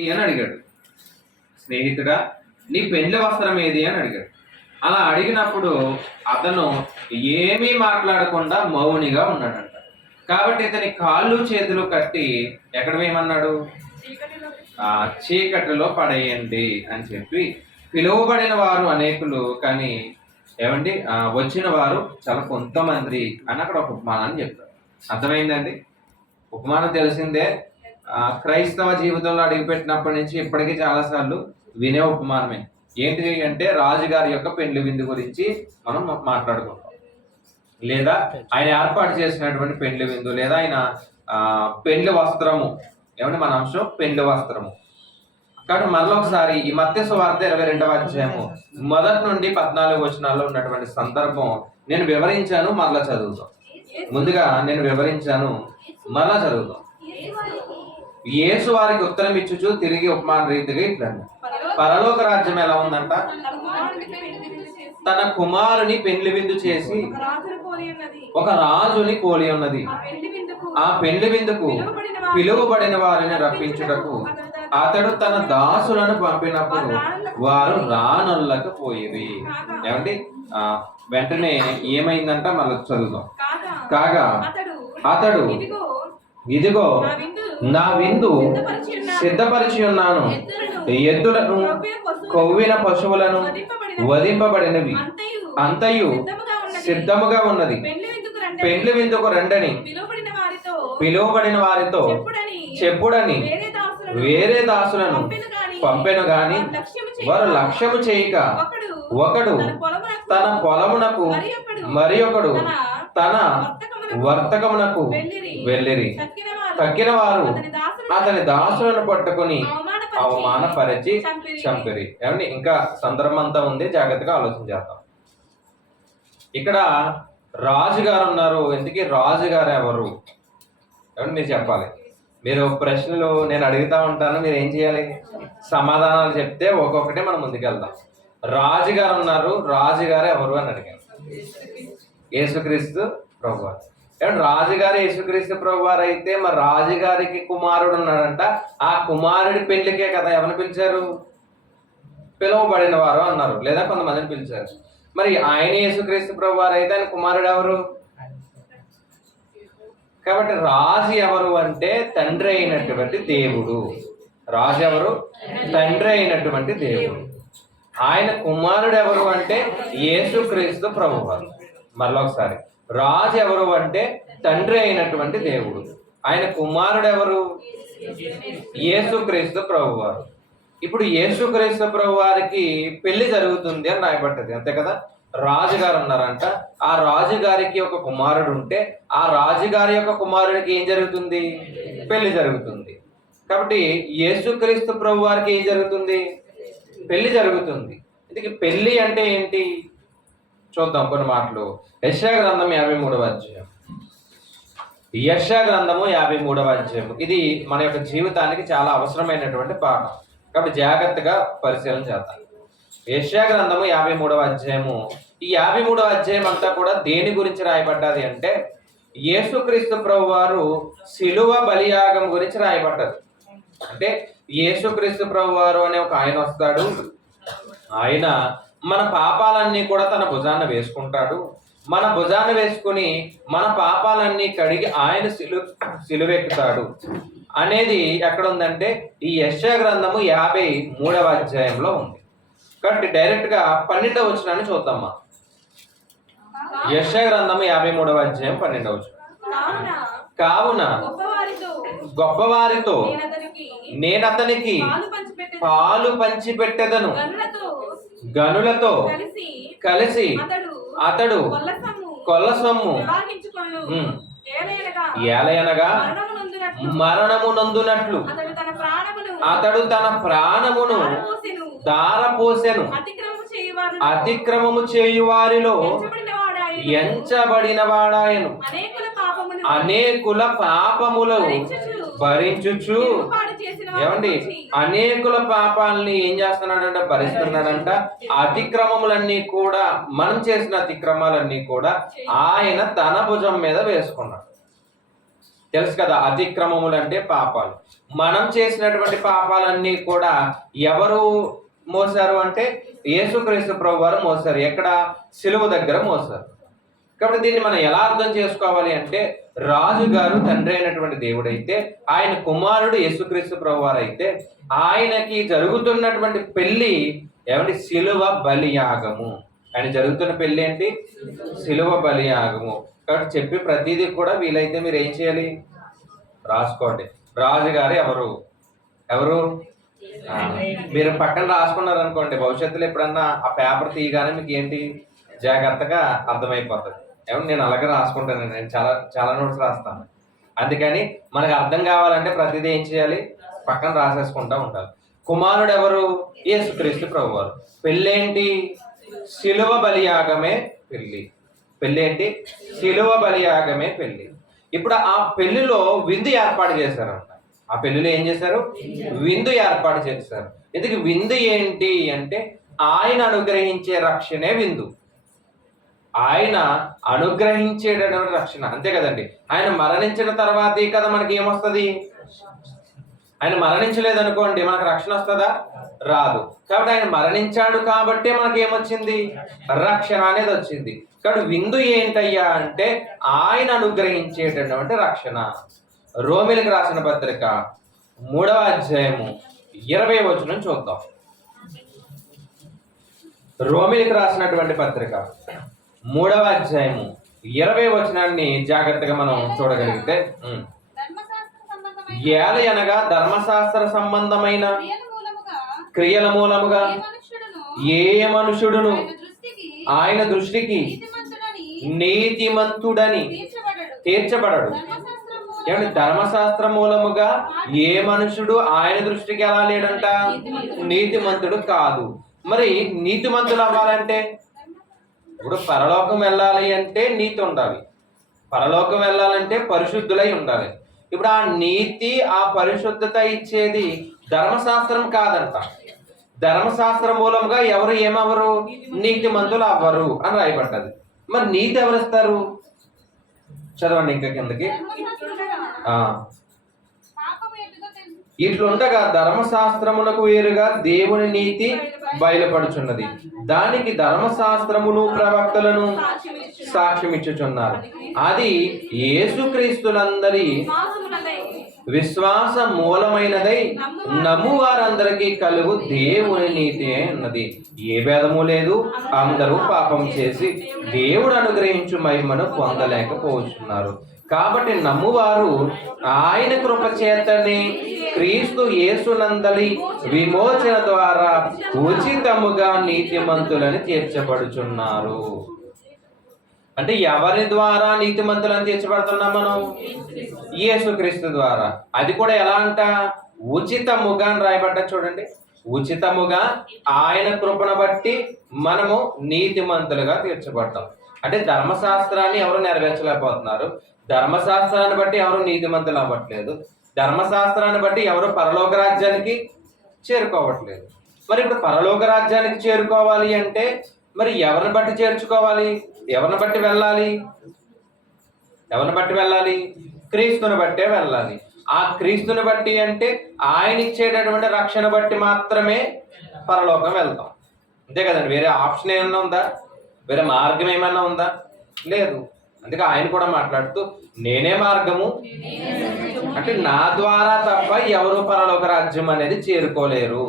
అని అడిగాడు. స్నేహితుడా, నీ పెండ్లి వస్త్రం ఏది అని అడిగాడు. అలా అడిగినప్పుడు అతను ఏమీ మాట్లాడకుండా మౌనిగా ఉన్నాడంట. కాబట్టి ఇతని కాళ్ళు చేతులు కట్టి ఎక్కడ వేయమన్నాడు? ఆ చీకటిలో పడేయండి అని చెప్పి, పిలువబడిన వారు అనేకులు కానీ ఏమండి వచ్చిన వారు చాలా కొంతమంది అని అక్కడ ఒక ఉపమానాన్ని చెప్తారు. అర్థమైందండి? ఉపమానం తెలిసిందే. క్రైస్తవ జీవితంలో అడుగుపెట్టినప్పటి నుంచి ఇప్పటికీ చాలాసార్లు వినే ఉపమానమే. ఏంటి అంటే రాజుగారి యొక్క పెండ్లి విందు గురించి మనం మాట్లాడుకుంటాం, లేదా ఆయన ఏర్పాటు చేసినటువంటి పెండ్లి విందు, లేదా ఆయన పెండ్లి వస్త్రము. ఏమంటే మన అంశం పెండ్లి వస్త్రము. కాబట్టి మరొకసారి ఈ మత్తయి సువార్త 22వ అధ్యాయము మొదటి నుండి 14 వచనాల్లో ఉన్నటువంటి సందర్భం నేను వివరించాను, మరలా చదువుతాం. ముందుగా నేను వివరించాను, మరలా చదువుతాం. యేసు వారికి ఉత్తరం ఇచ్చుచు తిరిగి ఉపమాన రీతిగా ఇట్లా, పరలోక రాజ్యం ఎలా ఉందంట? తన కుమారుని పెండ్లి విందు చేసి ఒక రాజుని పోలి ఉన్నది. ఆ పెండ్లి విందుకు పిలువబడిన వారిని రప్పించుటకు అతడు తన దాసులను పంపినప్పుడు వారు రానొల్లకపోయేది. ఏమండి వెంటనే ఏమైందంట? మళ్ళీ చదువుతాం. కాగా అతడు ఇదిగో నా విందు సిద్ధపరిచి ఉన్నాను, ఎద్దులను కొవ్విన పశువులను వధింపబడినవి అంతయు సిద్ధముగా ఉన్నది, పెండ్లి విందుకు రండని పిలువబడిన వారితో చెప్పుడని వేరే దాసులను పంపెను గాని వారు లక్ష్యము చేయక ఒకడు తన పొలమునకు మరి ఒకడు తన వర్తకమునకు వెళ్ళిరి. తక్కిన వారు అతని దాసులను పట్టుకుని అవమానపరిచి చంపిరి. ఏమండి ఇంకా సందర్భం అంతా ఉంది, జాగ్రత్తగా ఆలోచించేద్దాం. ఇక్కడ రాజుగారు ఉన్నారు. ఎందుకు రాజుగారు ఎవరు? ఏమండి మీరు చెప్పాలి. మీరు ప్రశ్నలు నేను అడుగుతా ఉంటాను, మీరు ఏం చేయాలి? సమాధానాలు చెప్తే ఒక్కొక్కటి మనం ముందుకెళ్దాం. రాజుగారు ఉన్నారు, రాజుగారు ఎవరు అని అడిగారు. యేసుక్రీస్తు ప్రభువారు. ఏమంటే రాజుగారు యేసుక్రీస్తు ప్రభువారు అయితే మరి రాజుగారికి కుమారుడు ఉన్నాడంట. ఆ కుమారుడి పెళ్లికే కదా ఎవరిని పిలిచారు? పిలువబడిన వారు అన్నారు, లేదా కొంతమందిని పిలిచారు. మరి ఆయన యేసుక్రీస్తు ప్రభువారు అయితే ఆయన కుమారుడు ఎవరు? కాబట్టి రాజు ఎవరు అంటే తండ్రి అయినటువంటి దేవుడు. రాజు ఎవరు? తండ్రి అయినటువంటి దేవుడు. ఆయన కుమారుడు ఎవరు అంటే యేసుక్రీస్తు ప్రభువారు. మరొకసారి, రాజు ఎవరు అంటే తండ్రి అయినటువంటి దేవుడు. ఆయన కుమారుడు ఎవరు? యేసుక్రీస్తు ప్రభువారు. ఇప్పుడు యేసుక్రీస్తు ప్రభువారికి పెళ్లి జరుగుతుంది అని రాయబడ్డది, అంతే కదా? రాజుగారు ఉన్నారంట. ఆ రాజుగారికి ఒక కుమారుడు ఉంటే ఆ రాజుగారి యొక్క కుమారుడికి ఏం జరుగుతుంది? పెళ్లి జరుగుతుంది. కాబట్టి యేసుక్రీస్తు ప్రభువారికి ఏం జరుగుతుంది? పెళ్లి జరుగుతుంది. ఇందుకు పెళ్లి అంటే ఏంటి చూద్దాం కొన్ని మాటలు. యెషయా గ్రంథం 53వ అధ్యాయం. యెషయా గ్రంథము 53వ అధ్యాయం. ఇది మన యొక్క జీవితానికి చాలా అవసరమైనటువంటి పాఠం, కాబట్టి జాగ్రత్తగా పరిశీలన చేద్దాం. యెషయా గ్రంథము 53వ అధ్యాయము. ఈ 53వ అధ్యాయం అంతా కూడా దేని గురించి రాయబడ్డది అంటే యేసుక్రీస్తు ప్రభువారు శిలువ బలియాగం గురించి రాయబడ్డది. అంటే యేసుక్రీస్తు ప్రభువారు అనే ఒక ఆయన వస్తాడు, ఆయన మన పాపాలన్నీ కూడా తన భుజాన వేసుకుంటాడు. మన భుజాన వేసుకుని మన పాపాలన్నీ కడిగి ఆయన సిలువెక్కుతాడు అనేది ఎక్కడ ఉందంటే ఈ యెషయా గ్రంథము 53వ అధ్యాయంలో ఉంది. కాబట్టి డైరెక్ట్ గా 12వ వచనాన్ని చూద్దామా. యెషయా గ్రంథము 53వ అధ్యాయం 12వ వచనం. కావున గొప్పవారితో నేనతనికి పాలు పంచిపెట్టెదను, గనులతో కలిసి అతడు కొల్లసొమ్ము ఏలయనగా మరణము నందునట్లు అతడు తన ప్రాణమును దారపోసెను. అతిక్రమము చేయువారిలో ఎంచబడిన వాడాయను. అనేకుల పాపములు భరించుచు, ఏమండి అనేకుల పాపాలని ఏం చేస్తున్నాడంట? భరిస్తున్నాడంట. అతిక్రమములన్నీ కూడా, మనం చేసిన అతిక్రమాలన్నీ కూడా ఆయన తన భుజం మీద వేసుకున్నాడు. తెలుసు కదా, అతిక్రమములు అంటే పాపాలు. మనం చేసినటువంటి పాపాలన్నీ కూడా ఎవరు మోసారు అంటే యేసుక్రీస్తు ప్రభు వారు మోసారు. ఎక్కడ? సిలువ దగ్గర మోసారు. కాబట్టి దీన్ని మనం ఎలా అర్థం చేసుకోవాలి అంటే, రాజుగారు తండ్రి అయినటువంటి దేవుడైతే, ఆయన కుమారుడు యేసుక్రీస్తు ప్రభు వారు అయితే, ఆయనకి జరుగుతున్నటువంటి పెళ్లి ఏమంటే సిలువ బలియాగము. ఆయన జరుగుతున్న పెళ్లి ఏంటి? సిలువ బలియాగము. కాబట్టి చెప్పి ప్రతిదీ కూడా వీలైతే మీరు ఏం చేయాలి? రాసుకోండి. రాజుగారు ఎవరు? ఎవరు? మీరు పక్కన రాసుకున్నారు అనుకోండి, భవిష్యత్తులో ఎప్పుడన్నా ఆ పేపర్ తీయగానే మీకు ఏంటి జాగ్రత్తగా అర్థమైపోతుంది. ఏమన్నా నేను అలాగే రాసుకుంటాను, నేను చాలా చాలా నోట్స్ రాస్తాను. అందుకని మనకు అర్థం కావాలంటే ప్రతిదీ ఏం చేయాలి? పక్కన రాసేసుకుంటా ఉంటారు. కుమారుడు ఎవరు? యేసుక్రీస్తు ప్రభువారు. పెళ్ళేంటి? శిలువ బలియాగమే పెళ్లి. పెళ్ళేంటి? శిలువ బలియాగమే పెళ్లి. ఇప్పుడు ఆ పెళ్లిలో విందు ఏర్పాటు చేశారంట. ఆ పెళ్లిలో ఏం చేశారు? విందు ఏర్పాటు చేశారు. ఎందుకు విందు ఏంటి అంటే, ఆయన అనుగ్రహించే రక్షణే విందు. ఆయన అనుగ్రహించేటటువంటి రక్షణ, అంతే కదండి. ఆయన మరణించిన తర్వాతే కదా మనకి ఏమొస్తుంది? ఆయన మరణించలేదనుకోండి, మనకు రక్షణ వస్తుందా? రాదు. కాబట్టి ఆయన మరణించాడు కాబట్టే మనకి ఏమొచ్చింది? రక్షణ అనేది వచ్చింది. కాబట్టి విందు ఏంటయ్యా అంటే ఆయన అనుగ్రహించేటటువంటి రక్షణ. రోమిలకు రాసిన పత్రిక 3వ అధ్యాయము 20వ వచనం చూద్దాం. రోమిలకు రాసినటువంటి పత్రిక 3వ అధ్యాయము 20వ వచనాన్ని జాగ్రత్తగా మనం చూడగలిగితే, ఏలయనగా ధర్మశాస్త్ర సంబంధమైన క్రియల మూలముగా ఏ మనుషుడును ఆయన దృష్టికి నీతిమంతుడని తీర్చబడడు. ఏమంటే ధర్మశాస్త్ర మూలముగా ఏ మనుషుడు ఆయన దృష్టికి ఎలా లేడంట? నీతిమంతుడు కాదు. మరి నీతిమంతులు అవ్వాలంటే, ఇప్పుడు పరలోకం వెళ్ళాలి అంటే నీతి ఉండాలి, పరలోకం వెళ్ళాలంటే పరిశుద్ధులై ఉండాలి. ఇప్పుడు ఆ నీతి, ఆ పరిశుద్ధత ఇచ్చేది ధర్మశాస్త్రం కాదంట. ధర్మశాస్త్రం మూలంగా ఎవరు ఏమవరు? నీతిమంతులు అవ్వరు అని రాయబడ్డది. మరి నీతి ఎవరిస్తారు? చదవండి ఇంకా కిందకి. ఇట్లుండగా ధర్మశాస్త్రమునకు వేరుగా దేవుని నీతి బయలుపడుచున్నది. దానికి ధర్మశాస్త్రమును ప్రవక్తలను సాక్ష్యమిచ్చుచున్నారు. అది యేసుక్రీస్తులందరి విశ్వాస మూలమైనదై నమ్ము వారందరికీ కలుగు దేవుని నీతి ఉన్నది. ఏ భేదము లేదు, అందరూ పాపం చేసి దేవుడు అనుగ్రహించు మహిమను పొందలేకపోతున్నారు. కాబట్టి నమ్మువారు ఆయన కృప చేతనే క్రీస్తు యేసునందలి విమోచన ద్వారా ఉచితముగా నీతిమంతులని తీర్చబడుచున్నారు. అంటే ఎవరి ద్వారా నీతిమంతులని తీర్చబడుతున్నాం మనం? యేసుక్రీస్తు ద్వారా. అది కూడా ఎలా అంట? ఉచితముగా అని రాయబడ్డ చూడండి. ఉచితముగా ఆయన కృపను బట్టి మనము నీతిమంతులుగా తీర్చబడతాం. అంటే ధర్మశాస్త్రాన్ని ఎవరు నెరవేర్చలేకపోతున్నారు, ధర్మశాస్త్రాన్ని బట్టి ఎవరు నీతిమంతులు అవ్వట్లేదు, ధర్మశాస్త్రాన్ని బట్టి ఎవరు పరలోక రాజ్యానికి చేరుకోవట్లేదు. మరి ఇప్పుడు పరలోక రాజ్యానికి చేరుకోవాలి అంటే మరి ఎవరిని బట్టి చేర్చుకోవాలి? ఎవరిని బట్టి వెళ్ళాలి? ఎవరిని బట్టి వెళ్ళాలి? క్రీస్తుని బట్టే వెళ్ళాలి. ఆ క్రీస్తుని బట్టి అంటే ఆయన ఇచ్చేటటువంటి రక్షణ బట్టి మాత్రమే పరలోకం వెళ్తాం. అంతే కదండి. వేరే ఆప్షన్ ఏమన్నా ఉందా? వేరే మార్గం ఏమన్నా ఉందా? లేదు. అందుకే ఆయన కూడా మాట్లాడుతూ నేనే మార్గము, అంటే నా ద్వారా తప్ప ఎవరు పరలోక రాజ్యం అనేది చేరుకోలేరు.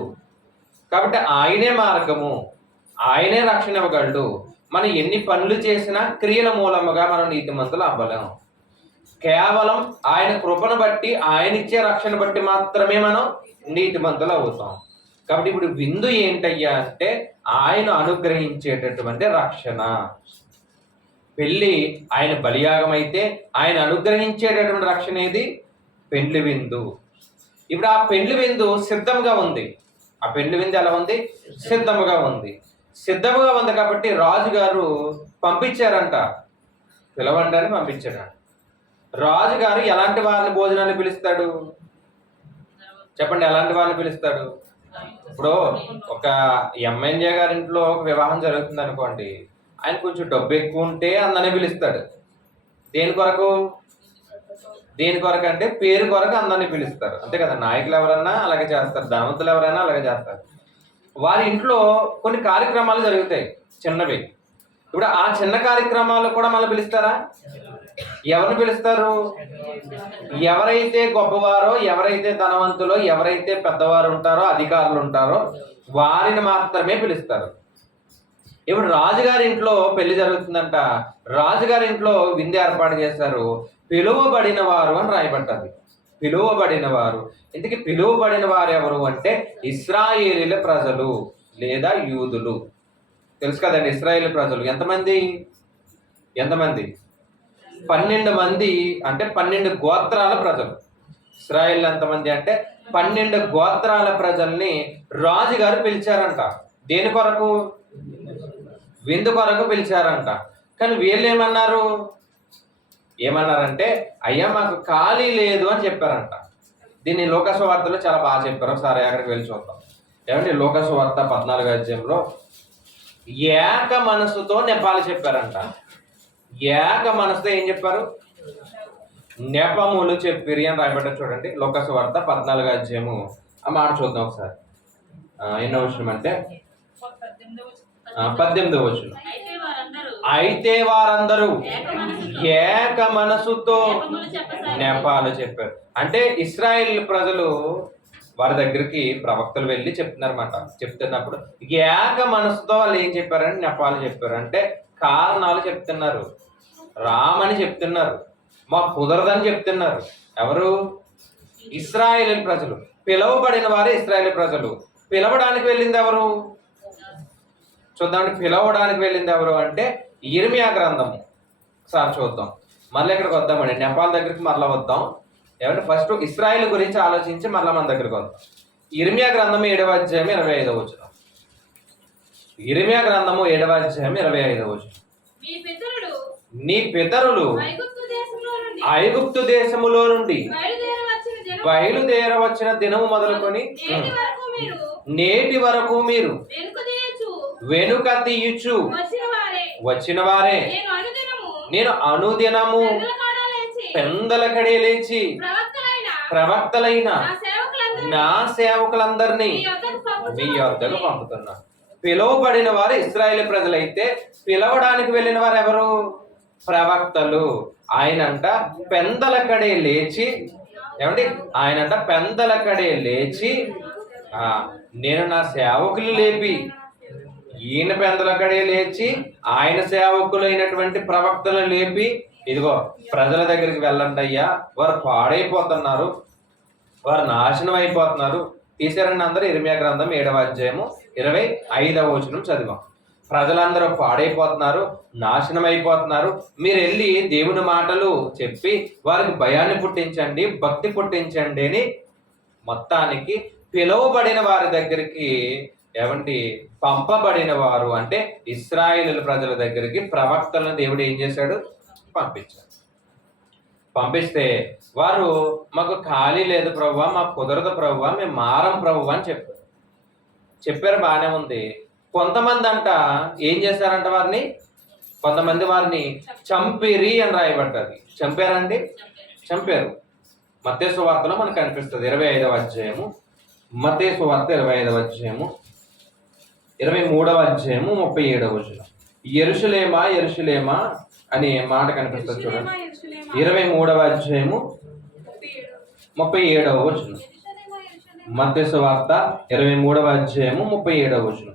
కాబట్టి ఆయనే మార్గము, ఆయనే రక్షణ ఇవ్వగలడు. మనం ఎన్ని పనులు చేసినా క్రియల మూలముగా మనం నీతిమంతులు అవ్వలేము. కేవలం ఆయన కృపను బట్టి, ఆయన ఇచ్చే రక్షణ బట్టి మాత్రమే మనం నీతిమంతులు అవుతాం. కాబట్టి ఇప్పుడు విందు ఏంటయ్యా అంటే ఆయన అనుగ్రహించేటటువంటి రక్షణ. పెళ్లి ఆయన బలియాగం అయితే ఆయన అనుగ్రహించేటటువంటి రక్షణ ఏది? పెండ్లి విందు. ఇప్పుడు ఆ పెండ్లి విందు సిద్ధంగా ఉంది. ఆ పెండ్లి విందు ఎలా ఉంది? సిద్ధముగా ఉంది. సిద్ధముగా ఉంది కాబట్టి రాజుగారు పంపించారంట, పిలవండి అని పంపించారంట. రాజుగారు ఎలాంటి వారిని భోజనాన్ని పిలుస్తాడు? చెప్పండి, ఎలాంటి వారిని పిలుస్తాడు? ఇప్పుడు ఒక ఎమ్మెల్యే గారింట్లో ఒక వివాహం జరుగుతుంది అనుకోండి, ఆయన కొంచెం డబ్బు ఎక్కువ ఉంటే అందరినీ పిలుస్తాడు. దేని కొరకు? దేని కొరకు అంటే పేరు కొరకు అందరినీ పిలుస్తారు, అంతే కదా. నాయకులు ఎవరన్నా అలాగే చేస్తారు, ధనవంతులు ఎవరైనా అలాగే చేస్తారు. వారి ఇంట్లో కొన్ని కార్యక్రమాలు జరుగుతాయి చిన్నవి. ఇప్పుడు ఆ చిన్న కార్యక్రమాలు కూడా మళ్ళీ పిలుస్తారా? ఎవరిని పిలుస్తారు? ఎవరైతే గొప్పవారో, ఎవరైతే ధనవంతులో, ఎవరైతే పెద్దవారు ఉంటారో, అధికారులు ఉంటారో వారిని మాత్రమే పిలుస్తారు. ఇప్పుడు రాజుగారి ఇంట్లో పెళ్లి జరుగుతుందంట, రాజుగారి ఇంట్లో విందు ఏర్పాటు చేశారు. పిలువబడిన వారు అని రాయబడ్డది. పిలువబడిన వారు. ఇంతకీ పిలువబడిన వారు ఎవరు అంటే ఇశ్రాయేలీల ప్రజలు లేదా యూదులు. తెలుసు కదండి ఇశ్రాయేల్ ప్రజలు ఎంతమంది? 12 మంది, అంటే 12 గోత్రాల ప్రజలు. ఇశ్రాయేల్ ఎంతమంది అంటే 12 గోత్రాల ప్రజల్ని రాజుగారు పిలిచారంట. దేని కొరకు? విందు కొరకు పిలిచారంట. కానీ వీళ్ళు ఏమన్నారంటే అయ్యా మాకు ఖాళీ లేదు అని చెప్పారంట. దీన్ని లూకాసు వార్తలో చాలా బాగా చెప్పారు. సరే అక్కడికి వెళ్ళి చూద్దాం. ఏమంటే లూకాసు వార్త 14వ అధ్యాయంలో ఏక మనసుతో నెపాలు చెప్పారంట. ఏక మనసుతో ఏం చెప్పారు? నెపములు చెప్పిరి అని రాయబడ్డారు. చూడండి లూకాసు వార్త 14వ అధ్యాయము ఆ మాట చూద్దాం ఒకసారి. ఎన్నో వచనం అంటే 18వ వచనం. అయితే వారందరూ ఏక మనసుతో నెపాలు చెప్పారు. అంటే ఇశ్రాయేల్ ప్రజలు వారి దగ్గరికి ప్రవక్తలు వెళ్ళి చెప్తున్నారన్నమాట. చెప్తున్నప్పుడు ఏక మనసుతో వాళ్ళు ఏం చెప్పారంటే నెపాలు చెప్పారు. అంటే కారణాలు చెప్తున్నారు, రామని చెప్తున్నారు, మాకు కుదరదని చెప్తున్నారు. ఎవరు? ఇశ్రాయేల్ ప్రజలు. పిలవబడిన వారే ఇశ్రాయేల్ ప్రజలు. పిలవడానికి వెళ్ళింది ఎవరు? చూద్దామండి. పిలవడానికి వెళ్ళింది ఎవరు అంటే ఇర్మియా గ్రంథము. సార్ చూద్దాం. మళ్ళీ ఇక్కడికి వద్దామండి, నేపాల్ దగ్గరికి మరలా వద్దాం. ఏమంటే ఫస్ట్ ఇశ్రాయేల్ గురించి ఆలోచించి మరలా మన దగ్గరికి వద్దాం. ఇర్మియా గ్రంథము 7వ అధ్యాయం 25వ వచనం. ఇర్మియా గ్రంథము 7వ అధ్యాయం 25వ వచనం. నీ పితరులు ఐగుప్తు దేశములో నుండి బయలుదేరవచ్చిన దినము మొదలుకొని నేటి వరకు మీరు వెనుక తీయుచు వచ్చిన వారే నేను అనుదినము పెందలకడే లేచి ప్రవక్తలైన నా సేవకులందరినీ మీ యొద్దకు పంపుతున్నా. పిలువబడిన వారు ఇశ్రాయేలు ప్రజలైతే పిలవడానికి వెళ్ళిన వారు ఎవరు? ప్రవక్తలు. ఆయనంట పెందలకడే లేచి, ఏమండి ఆయనంట పెందలకడే లేచి నేను నా సేవకులు లేపి, ఈయన పెందలకడే లేచి ఆయన సేవకులైనటువంటి ప్రవక్తలను లేపి, ఇదిగో ప్రజల దగ్గరికి వెళ్ళండి అయ్యా, వారు పాడైపోతున్నారు, వారు నాశనం అయిపోతున్నారు. తీసారండి అందరూ. ఇర్మియా గ్రంథం 7వ అధ్యాయము 25వ వచనం చదివాం. ప్రజలందరూ పాడైపోతున్నారు, నాశనం అయిపోతున్నారు. మీరు వెళ్ళి దేవుని మాటలు చెప్పి వారికి భయాన్ని పుట్టించండి, భక్తి పుట్టించండి అని మొత్తానికి పిలువబడిన వారి దగ్గరికి, ఏమంటే పంపబడిన వారు అంటే ఇశ్రాయేలు ప్రజల దగ్గరికి ప్రవక్తలను దేవుడు ఏం చేశాడు? పంపించాడు. పంపిస్తే వారు మాకు ఖాళీ లేదు ప్రభువా, మాకు కుదరదు ప్రభువా, మేము మారం ప్రభువా అని చెప్పారు. బాగానే ఉంది. కొంతమంది అంట ఏం చేశారంట వారిని, కొంతమంది వారిని చంపిరి అని రాయబడ్డది. చంపారండి, చంపారు. మత్తయి సువార్తలో మనకు కనిపిస్తుంది 25వ అధ్యాయము. మత్తయి సువార్త 25వ అధ్యాయము 23వ అధ్యాయము 37వ వచనం. యెరూషలేమా యెరూషలేమా అనే మాట కనిపిస్తుంది చూడండి. 23వ అధ్యాయము 37వ వచనం. మత్తయి సువార్త 23వ అధ్యాయము 37వ వచనం.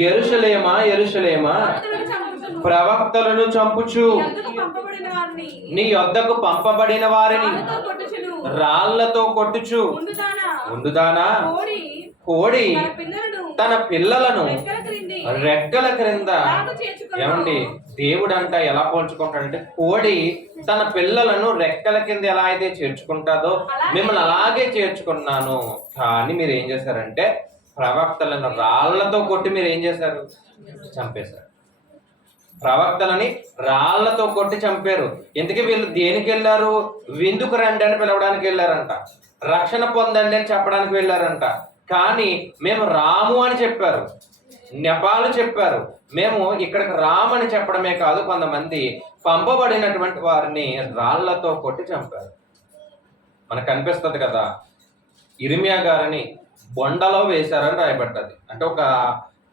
యెరూషలేమా యెరూషలేమా ప్రవక్తలను చంపుచు నీ యొద్దకు పంపబడిన వారిని రాళ్లతో కొట్టుచు ఉండుదానా, కోడి తన పిల్లలను రెక్కల క్రింద, ఏమండి దేవుడంట ఎలా పోల్చుకుంటాడంటే కోడి తన పిల్లలను రెక్కల కింద ఎలా అయితే చేర్చుకుంటాదో మిమ్మల్ని అలాగే చేర్చుకున్నాను. కానీ మీరు ఏం చేశారంటే ప్రవక్తలను రాళ్లతో కొట్టి మీరు ఏం చేశారు? చంపేశారు. ప్రవక్తలని రాళ్లతో కొట్టి చంపారు. ఎందుకు? వీళ్ళు దేనికి వెళ్ళారు? విందుకు రండి అని పిలవడానికి వెళ్ళారంట, రక్షణ పొందండి అని చెప్పడానికి వెళ్ళారంట. కానీ మేము రాము అని చెప్పారు, నెపాలు చెప్పారు. మేము ఇక్కడికి రామని చెప్పడమే కాదు, కొంతమంది పంపబడినటువంటి వారిని రాళ్లతో కొట్టి చంపారు. మనకు కనిపిస్తుంది కదా, ఇర్మియా గారిని బొండలో వేశారని రాయబడ్డది. అంటే ఒక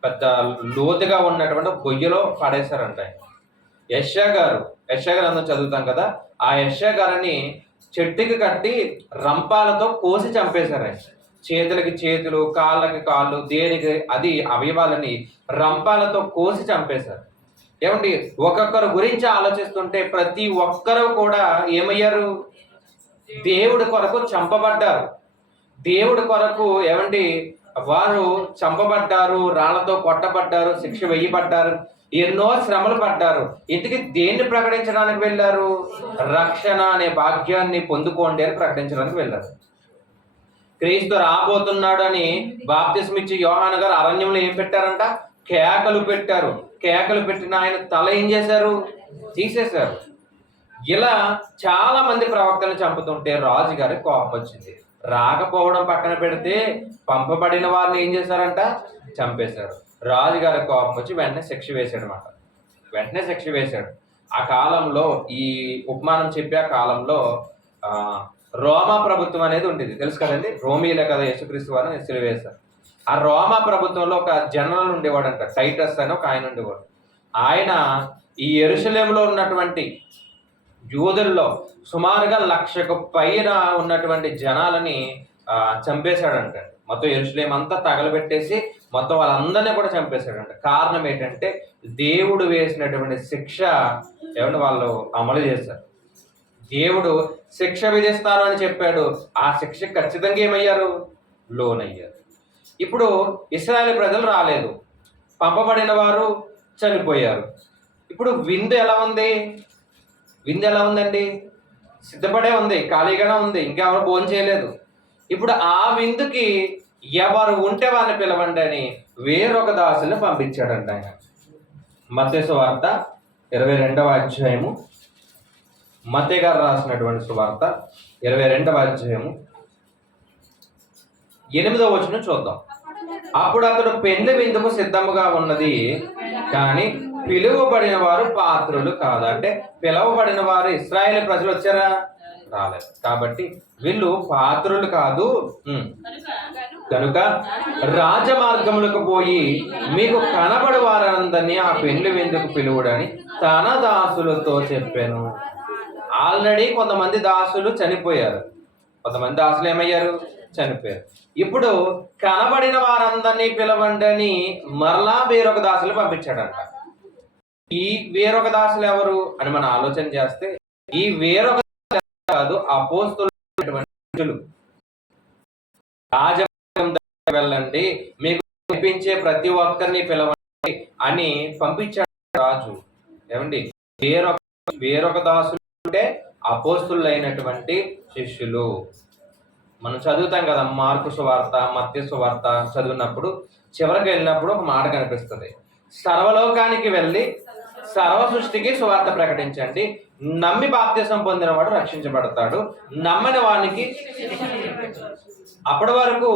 పెద్ద లోతుగా ఉన్నటువంటి గొయ్యలో పడేశారంట. యెషయా గారు అందరూ చదువుతాం కదా, ఆ యెషయా గారిని చెట్టుకి కట్టి రంపాలతో కోసి చంపేశారు. ఆయన చేతులకి చేతులు, కాళ్ళకి కాళ్ళు, దేనికి అది అవయవాలని రంపాలతో కోసి చంపేశారు. ఏమండి, ఒక్కొక్కరు గురించి ఆలోచిస్తుంటే ప్రతి ఒక్కరు కూడా ఏమయ్యారు? దేవుడి కొరకు చంపబడ్డారు. దేవుడి కొరకు ఏమండి వారు చంపబడ్డారు, రాళ్లతో కొట్టబడ్డారు, శిక్ష వేయబడ్డారు, ఎన్నో శ్రమలు పడ్డారు. ఇంటికి దేన్ని ప్రకటించడానికి వెళ్ళారు? రక్షణ అనే భాగ్యాన్ని పొందుకోండి అని ప్రకటించడానికి వెళ్ళారు. క్రీస్తు రాబోతున్నాడు అని బాప్తిస్మ ఇచ్చి యోహాను గారు అరణ్యంలో ఏం పెట్టారంట? కేకలు పెట్టారు. కేకలు పెట్టిన ఆయన తల ఏం చేశారు? తీసేశారు. ఇలా చాలా మంది ప్రవక్తలను చంపుతుంటే రాజుగారికి కోపం వచ్చింది. రాకపోవడం పక్కన పెడితే పంపబడిన వారిని ఏం చేశారంట? చంపేశారు. రాజుగారి కోపం వచ్చి వెంటనే శిక్ష వేశాడు అన్నమాట. వెంటనే శిక్ష వేశాడు. ఆ కాలంలో, ఈ ఉపమానం చెప్పే ఆ కాలంలో రోమా ప్రభుత్వం అనేది ఉండేది, తెలుసు కదండి. రోమీలే కదా యేసుక్రీస్తు వారిని సిలువేశారు. ఆ రోమా ప్రభుత్వంలో ఒక జనరల్ ఉండేవాడంట, టైటస్ అని ఒక ఆయన ఉండేవాడు. ఆయన ఈ యెరూషలేములో ఉన్నటువంటి యూదుల్లో సుమారుగా 1,00,000కు పైన ఉన్నటువంటి జనాలని చంపేశాడంట. మొత్తం యెరూషలేం అంతా తగలబెట్టేసి మొత్తం వాళ్ళందరినీ కూడా చంపేశాడంట. కారణం ఏంటంటే దేవుడు వేసినటువంటి శిక్ష ఏమంటే వాళ్ళు అమలు చేశారు. దేవుడు శిక్ష విధిస్తాను అని చెప్పాడు. ఆ శిక్ష ఖచ్చితంగా ఏమయ్యారు? లోనయ్యారు. ఇప్పుడు ఇశ్రాయేలు ప్రజలు రాలేదు, పంపబడిన వారు చనిపోయారు. ఇప్పుడు విందు ఎలా ఉంది? విందు ఎలా ఉందండి? సిద్ధపడే ఉంది, ఖాళీగానే ఉంది, ఇంకెవరు భోజనం చేయలేదు. ఇప్పుడు ఆ విందుకి ఎవరు ఉంటే వారిని పిలవండి అని వేరొక దాసుని పంపించాడంట ఆయన. మత్తయి సువార్త 22వ అధ్యాయము, మత్తయి గారు రాసినటువంటి సువార్త 22వ అధ్యాయము 8వ వచనం చూద్దాం. అప్పుడు అతడు పెండ్లి విందుకు సిద్ధముగా ఉన్నది, కానీ పిలువబడిన వారు పాత్రులు కాదు. అంటే పిలువబడిన వారు ఇశ్రాయేలు ప్రజలు వచ్చారా? రాలేదు. కాబట్టి వీళ్ళు పాత్రులు కాదు. కనుక రాజమార్గములకు పోయి మీకు కనబడి వారందరినీ ఆ పెండ్లి విందుకు పిలువడని తన దాసులతో చెప్పాను. ఆల్రెడీ కొంతమంది దాసులు చనిపోయారు, కొంతమంది దాసులు ఏమయ్యారు? చనిపోయారు. ఇప్పుడు కనబడిన వారందరినీ పిలవండి అని మరలా వేరొక దాసులు పంపించాడంట. ఈ వేరొక దాసులు ఎవరు అని మనం ఆలోచన చేస్తే, ఈ వేరొక కాదు, అపోస్తలులు. రాజమార్గం దగ్గరికి వెళ్ళండి, మీకు కనిపించే ప్రతి ఒక్కరిని పిలవండి అని పంపించాడు రాజు. ఏమండి, వేరొక దాసులు అంటే అపోస్తలులైనటువంటి శిష్యులు. మనం చదువుతాం కదా, మార్కు సువార్త, మత్తయి సువార్త చదివినప్పుడు చివరికి వెళ్ళినప్పుడు ఒక మాట కనిపిస్తుంది. సర్వలోకానికి వెళ్ళి సర్వ సృష్టికి సువార్త ప్రకటించండి, నమ్మి బాప్తిసం పొందినవాడు రక్షించబడతాడు, నమ్మని వానికి. అప్పటి వరకు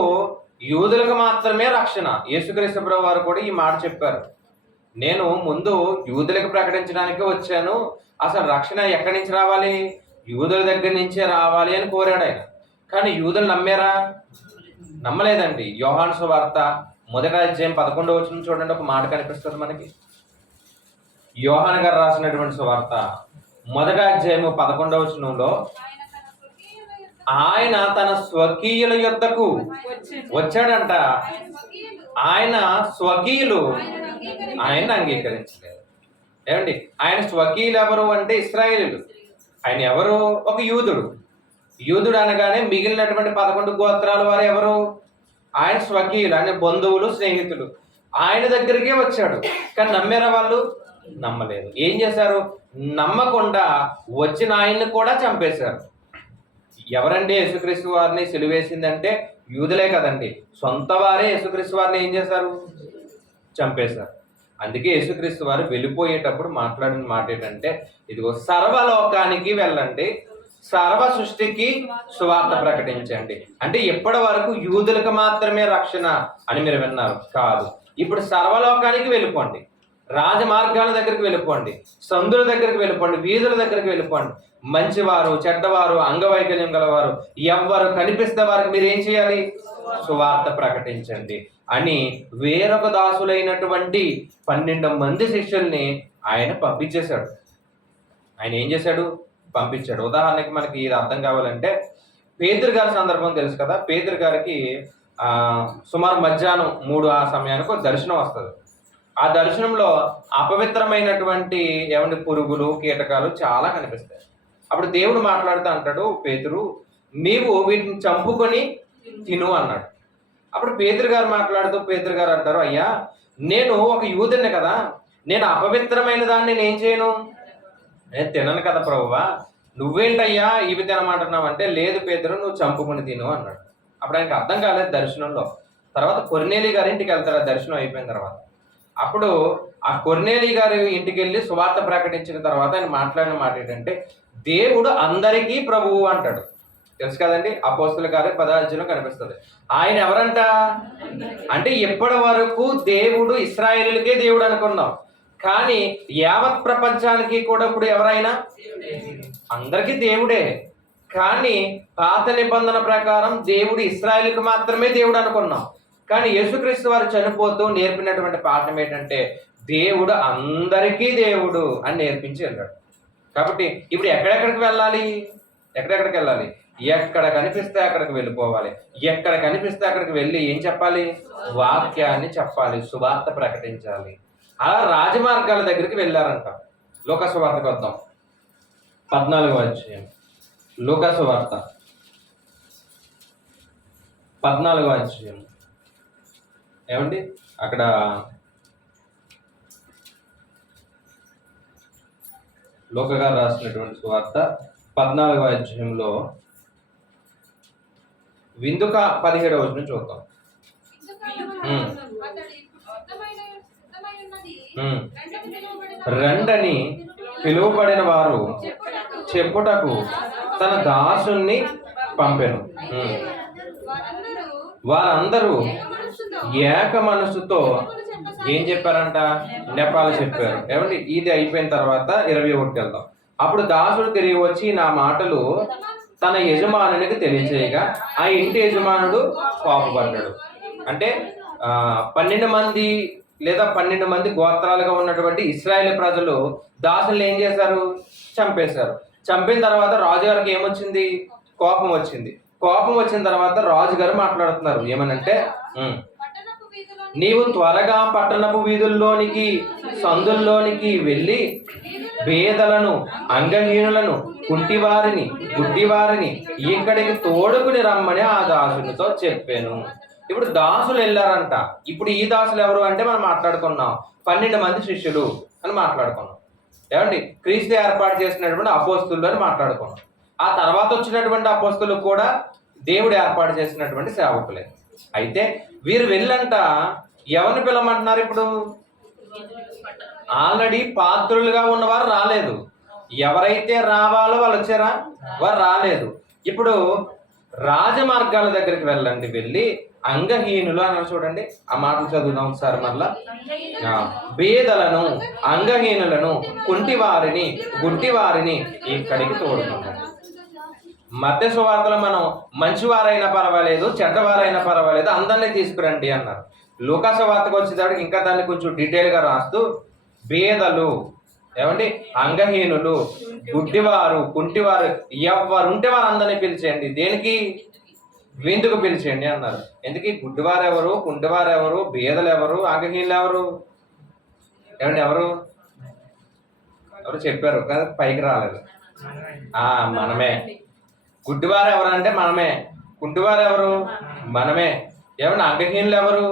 యూదులకు మాత్రమే రక్షణ. యేసుక్రీస్తు ప్రభువు వారు కూడా ఈ మాట చెప్పారు. నేను ముందు యూదులకు ప్రకటించడానికి వచ్చాను, అసలు రక్షణ ఎక్కడి నుంచి రావాలి? యూదుల దగ్గర నుంచే రావాలి అని కోరాడు ఆయన. కానీ యూదులు నమ్మారా? నమ్మలేదండి. యోహాను సువార్త 1వ అధ్యాయం 11వ వచనం చూడండి, ఒక మాట కనిపిస్తుంది మనకి. యోహాను గారు రాసినటువంటి సువార్త 1వ అధ్యాయము 11వ వచనంలో, ఆయన తన స్వకీయుల యొద్దకు వచ్చాడంట. ఆయన స్వకీయులు ఆయన అంగీకరించలేదు. ఏమండి, ఆయన స్వకీయులు ఎవరు అంటే ఇశ్రాయేలీయులు. ఆయన ఎవరు? ఒక యూదుడు. యూదుడు అనగానే మిగిలినటువంటి 11 గోత్రాల వారు ఎవరు? ఆయన స్వకీయులు, ఆయన బంధువులు, స్నేహితులు. ఆయన దగ్గరికే వచ్చాడు. కానీ నమ్మారా వాళ్ళు? నమ్మలేదు. ఏం చేశారు? నమ్మకుండా వచ్చిన ఆయన్ని కూడా చంపేశారు. ఎవరండి యేసుక్రీస్తు వారిని సిలువేసిందంటే యూదులే కదండి. సొంత వారే యేసుక్రీస్తు వారిని ఏం చేశారు? చంపేశారు. అందుకే యేసుక్రీస్తు వారు వెళ్ళిపోయేటప్పుడు మాట్లాడిన మాట ఏంటంటే, ఇదిగో సర్వలోకానికి వెళ్ళండి, సర్వ సృష్టికి సువార్త ప్రకటించండి. అంటే ఎప్పటి వరకు యూదులకు మాత్రమే రక్షణ అని మీరు విన్నారు కాదు, ఇప్పుడు సర్వలోకానికి వెళ్ళిపోండి. రాజమార్గాల దగ్గరికి వెళ్ళిపోండి, సందుల దగ్గరికి వెళ్ళిపోండి, వీధుల దగ్గరికి వెళ్ళిపోండి. మంచివారు, చెడ్డవారు, అంగవైకల్యం గలవారు ఎవ్వరు కనిపిస్తే వారికి మీరు ఏం చేయాలి? సువార్త ప్రకటించండి అని వేరొక దాసులైనటువంటి 12 మంది శిష్యుల్ని ఆయన పంపించేశాడు. ఆయన ఏం చేశాడు? పంపించాడు. ఉదాహరణకి మనకి ఇది అర్థం కావాలంటే పేతురు గారి సందర్భం తెలుసు కదా. పేతురు గారికి సుమారు మధ్యాహ్నం 3 ఆ సమయానికి ఒక దర్శనం వస్తుంది. ఆ దర్శనంలో అపవిత్రమైనటువంటి పురుగులు, కీటకాలు చాలా కనిపిస్తాయి. అప్పుడు దేవుడు మాట్లాడుతూ అంటాడు, పేతురు నీవు వీటిని చంపుకొని తిను అన్నాడు. అప్పుడు పేతురు గారు మాట్లాడుతూ పేతురు గారు అంటారు, అయ్యా నేను ఒక యూదుని కదా, నేను అపవిత్రమైన దాన్ని నేను ఏం చేయను, నేను తినను కదా ప్రభువా, నువ్వేంటయ్యా ఇవి తినమంటున్నావు అంటే, లేదు పేతురు నువ్వు చంపుకొని తిను అన్నాడు. అప్పుడు ఆయనకు అర్థం కాలేదు దర్శనంలో. తర్వాత కొర్నేలి గారి ఇంటికి వెళ్తాడు ఆ దర్శనం అయిపోయిన తర్వాత. అప్పుడు ఆ కొర్నేలి గారి ఇంటికి వెళ్ళి సువార్త ప్రకటించిన తర్వాత ఆయన మాట్లాడిన మాట ఏంటంటే, దేవుడు అందరికీ ప్రభువు అంటాడు. తెలుసు కదండి, అపోస్తుల కార్యం 10వ అధ్యాయంలో కనిపిస్తుంది. ఆయన ఎవరంట అంటే, ఇప్పటి వరకు దేవుడు ఇశ్రాయేలుకే దేవుడు అనుకున్నాం, కానీ యావత్ ప్రపంచానికి కూడా ఇప్పుడు ఎవరైనా అందరికీ దేవుడే. కానీ పాత నిబంధన ప్రకారం దేవుడు ఇశ్రాయేలుకి మాత్రమే దేవుడు అనుకున్నాం. కానీ యేసుక్రీస్తు వారు చనిపోతూ నేర్పినటువంటి పాఠం ఏంటంటే, దేవుడు అందరికీ దేవుడు అని నేర్పించి వెళ్ళాడు. కాబట్టి ఇప్పుడు ఎక్కడెక్కడికి వెళ్ళాలి? ఎక్కడెక్కడికి వెళ్ళాలి? ఎక్కడ కనిపిస్తే అక్కడికి వెళ్ళిపోవాలి. ఎక్కడ కనిపిస్తే అక్కడికి వెళ్ళి ఏం చెప్పాలి? వాక్యాన్ని చెప్పాలి, సువార్త ప్రకటించాలి. అలా రాజమార్గాల దగ్గరికి వెళ్ళారంట. లూకాసు వార్తకు వద్దాం. 14వ అధ్యాయం. లూకాసు వార్త 14వ అధ్యాయం. ఏమండి అక్కడ లూకా గారు రాసినటువంటి సువార్త 14వ అధ్యాయంలో విందుక 17వ వచనం చూద్దాం. రండని పిలువబడిన వారు చెప్పుటకు తన దాసుని పంపెను. వారందరూ ఏక మనసుతో ఏం చెప్పారంట? నెపాలు చెప్పారు. ఏమండి ఇది అయిపోయిన తర్వాత 21 వెళ్దాం. అప్పుడు దాసుడు తిరిగి వచ్చి నా మాటలు తన యజమానునికి తెలియచేయగా ఆ ఇంటి యజమానుడు కోపపడ్డాడు. అంటే 12 మంది లేదా 12 మంది గోత్రాలుగా ఉన్నటువంటి ఇశ్రాయేల్ ప్రజలు దాసులు ఏం చేశారు? చంపేశారు. చంపిన తర్వాత రాజుగారికి ఏమొచ్చింది? కోపం వచ్చింది. కోపం వచ్చిన తర్వాత రాజుగారు మాట్లాడుతున్నారు ఏమనంటే, నీవు త్వరగా పట్టణపు వీధుల్లోనికి, సందుల్లోనికి వెళ్ళి పేదలను, అంగహీనులను, కుంటివారిని, గుడ్డివారిని ఇక్కడికి తోడుకుని రమ్మని ఆ దాసునితో చెప్పాను. ఇప్పుడు దాసులు వెళ్ళారంట. ఇప్పుడు ఈ దాసులు ఎవరు అంటే మనం మాట్లాడుకున్నాం 12 మంది శిష్యులు అని మాట్లాడుకున్నాం. ఏమండి క్రీస్తు ఏర్పాటు చేసినటువంటి అపోస్తులు అని మాట్లాడుకున్నాం. ఆ తర్వాత వచ్చినటువంటి అపోస్తులు కూడా దేవుడు ఏర్పాటు చేసినటువంటి సేవకులే. అయితే వీరు వెళ్ళంట ఎవరిని పిలవమంటున్నారు? ఇప్పుడు ఆల్రెడీ పాత్రులుగా ఉన్నవారు రాలేదు. ఎవరైతే రావాలో వాళ్ళు వచ్చారా? వారు రాలేదు. ఇప్పుడు రాజమార్గాల దగ్గరికి వెళ్ళండి. వెళ్ళి అంగహీనులు అన్నారు. చూడండి ఆ మాటలు చదువుదాం ఒకసారి మళ్ళా. పేదలను, అంగహీనులను, కుంటివారిని, గుడ్డివారిని ఇక్కడికి తోడుకున్నారు. మత్తయి సువార్తలో మనం మంచివారైనా పర్వాలేదు, చెడ్డవారైనా పర్వాలేదు, అందరినీ తీసుకురండి అన్నారు. లూకా సువార్తకు వచ్చేటప్పటికి ఇంకా దాన్ని కొంచెం డీటెయిల్గా రాస్తూ పేదలు, ఏమండి అంగహీనులు, గుడ్డివారు, కుంటివారు ఎవరుంటే వారు అందరినీ పిలిచేయండి. దేనికి? విందుకు పిలిచేయండి అన్నారు. ఎందుకు? గుడ్డివారు ఎవరు, కుంటివారు ఎవరు, పేదలు ఎవరు, అంగహీనులు ఎవరు? ఏమండి ఎవరు చెప్పారు కదా, పైకి రాలేదు. మనమే. గుడ్డివారు ఎవరంటే మనమే. కుంటివారు ఎవరు? మనమే. ఏమన్నా అంగహీనులు ఎవరు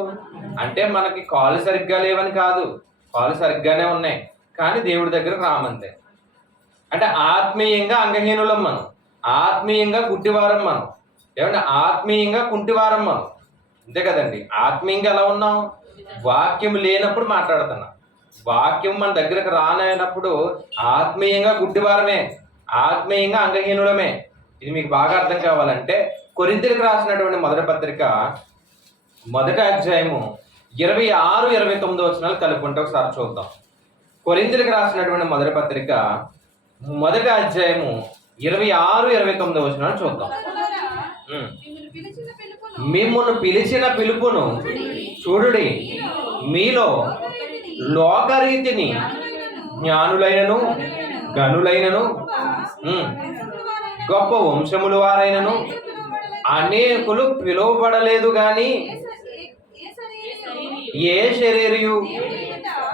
అంటే మనకి కాళ్ళు సరిగ్గా లేవని కాదు, కాళ్ళు సరిగ్గానే ఉన్నాయి, కానీ దేవుడి దగ్గరకు రామంతే. అంటే ఆత్మీయంగా అంగహీనులం మనం, ఆత్మీయంగా గుడ్డివారం మనం, ఏమన్నా ఆత్మీయంగా కుంటివారం మనం, అంతే కదండి. ఆత్మీయంగా ఎలా ఉన్నాం? వాక్యం లేనప్పుడు మాట్లాడుతున్నాం. వాక్యం మన దగ్గరకు రానైనప్పుడు ఆత్మీయంగా గుడ్డివారమే, ఆత్మీయంగా అంగహీనులమే. ఇది మీకు బాగా అర్థం కావాలంటే కొరింథీయులకు రాసినటువంటి మొదటి పత్రిక 1వ అధ్యాయము 26, 29 వచనాలు కలుపుకుంటే ఒకసారి చూద్దాం. కొరింథీయులకు రాసినటువంటి మొదటి పత్రిక మొదటి అధ్యాయము 26-29 వచనాలు చూద్దాం. మిమ్మును పిలిచిన పిలుపును చూడుడి, మీలో లోకరీతిని జ్ఞానులైనను గనులైనను గొప్ప వంశముల వారైనను అనేకులు పిలువబడలేదు గాని ఏ శరీరియు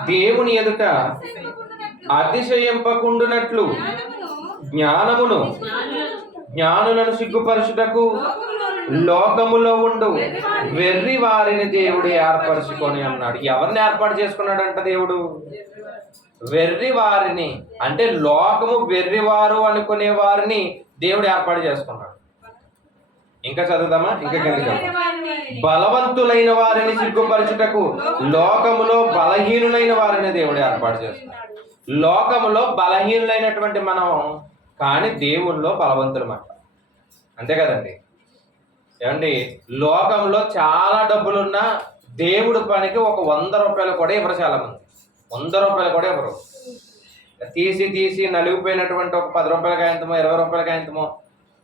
దేవుని ఎదుట అతిశయింపకుండునట్లు జ్ఞానులను సిగ్గుపరచుటకు లోకములో ఉండు వెర్రి వారిని దేవుడు ఏర్పరచుకొని అన్నాడు. ఎవరిని ఏర్పాటు చేసుకున్నాడంట దేవుడు? వెర్రి వారిని, అంటే లోకము వెర్రివారు అనుకునే వారిని దేవుడు ఏర్పాటు చేసుకున్నాడు. ఇంకా చదువుదామా? ఇంకా కిందకి. బలవంతులైన వారిని సిగ్గుపరచుటకు లోకములో బలహీనులైన వారిని దేవుడు ఏర్పాటు చేస్తున్నాడు. లోకములో బలహీనులైనటువంటి మనం, కానీ దేవుల్లో బలవంతులమాట. అంతే కదండి? ఏమండి, లోకంలో చాలా డబ్బులున్నా దేవుడి పనికి ఒక 100 రూపాయలు కూడా ఇవ్వరు. చాలా మంది 100 రూపాయలు కూడా ఇవ్వరు. తీసి నలిగిపోయినటువంటి ఒక 10 రూపాయల కాయంతమో 20 రూపాయల కాయంతమో,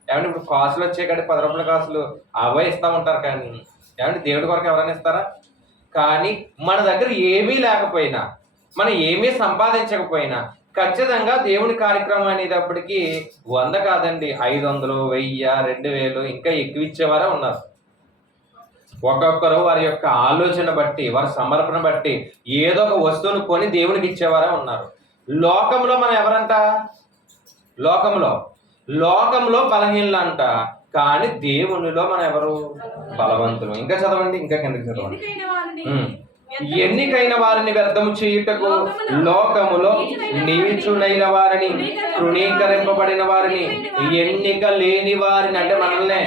ఏమంటే ఇప్పుడు కాసులు వచ్చాయి కాబట్టి 10 రూపాయల కాసులు అవే ఇస్తూ ఉంటారు. కానీ ఏమంటే దేవుడి కొరకు ఎవరైనా ఇస్తారా? కానీ మన దగ్గర ఏమీ లేకపోయినా, మనం ఏమీ సంపాదించకపోయినా ఖచ్చితంగా దేవుని కార్యక్రమం అనేటప్పటికీ 100 కాదండి, 500, 1000, 2000 ఇంకా ఎక్కువ ఇచ్చేవారే ఉన్నారు. ఒక్కొక్కరు వారి యొక్క ఆలోచన బట్టి, వారి సమర్పణ బట్టి ఏదో ఒక వస్తువును కొని దేవునికి ఇచ్చేవారే ఉన్నారు. లోకంలో మనం ఎవరంట? లోకంలో బలహీనలు అంట, కానీ దేవునిలో మనం ఎవరు? బలవంతులు. ఇంకా చదవండి, ఇంకా కిందకి చదవండి. ఎన్నికైన వారిని వ్యర్థము చేయుటకు లోకములో నీచులైన వారిని, తృణీకరింపబడిన వారిని, ఎన్నిక లేని వారిని, అంటే మనల్నే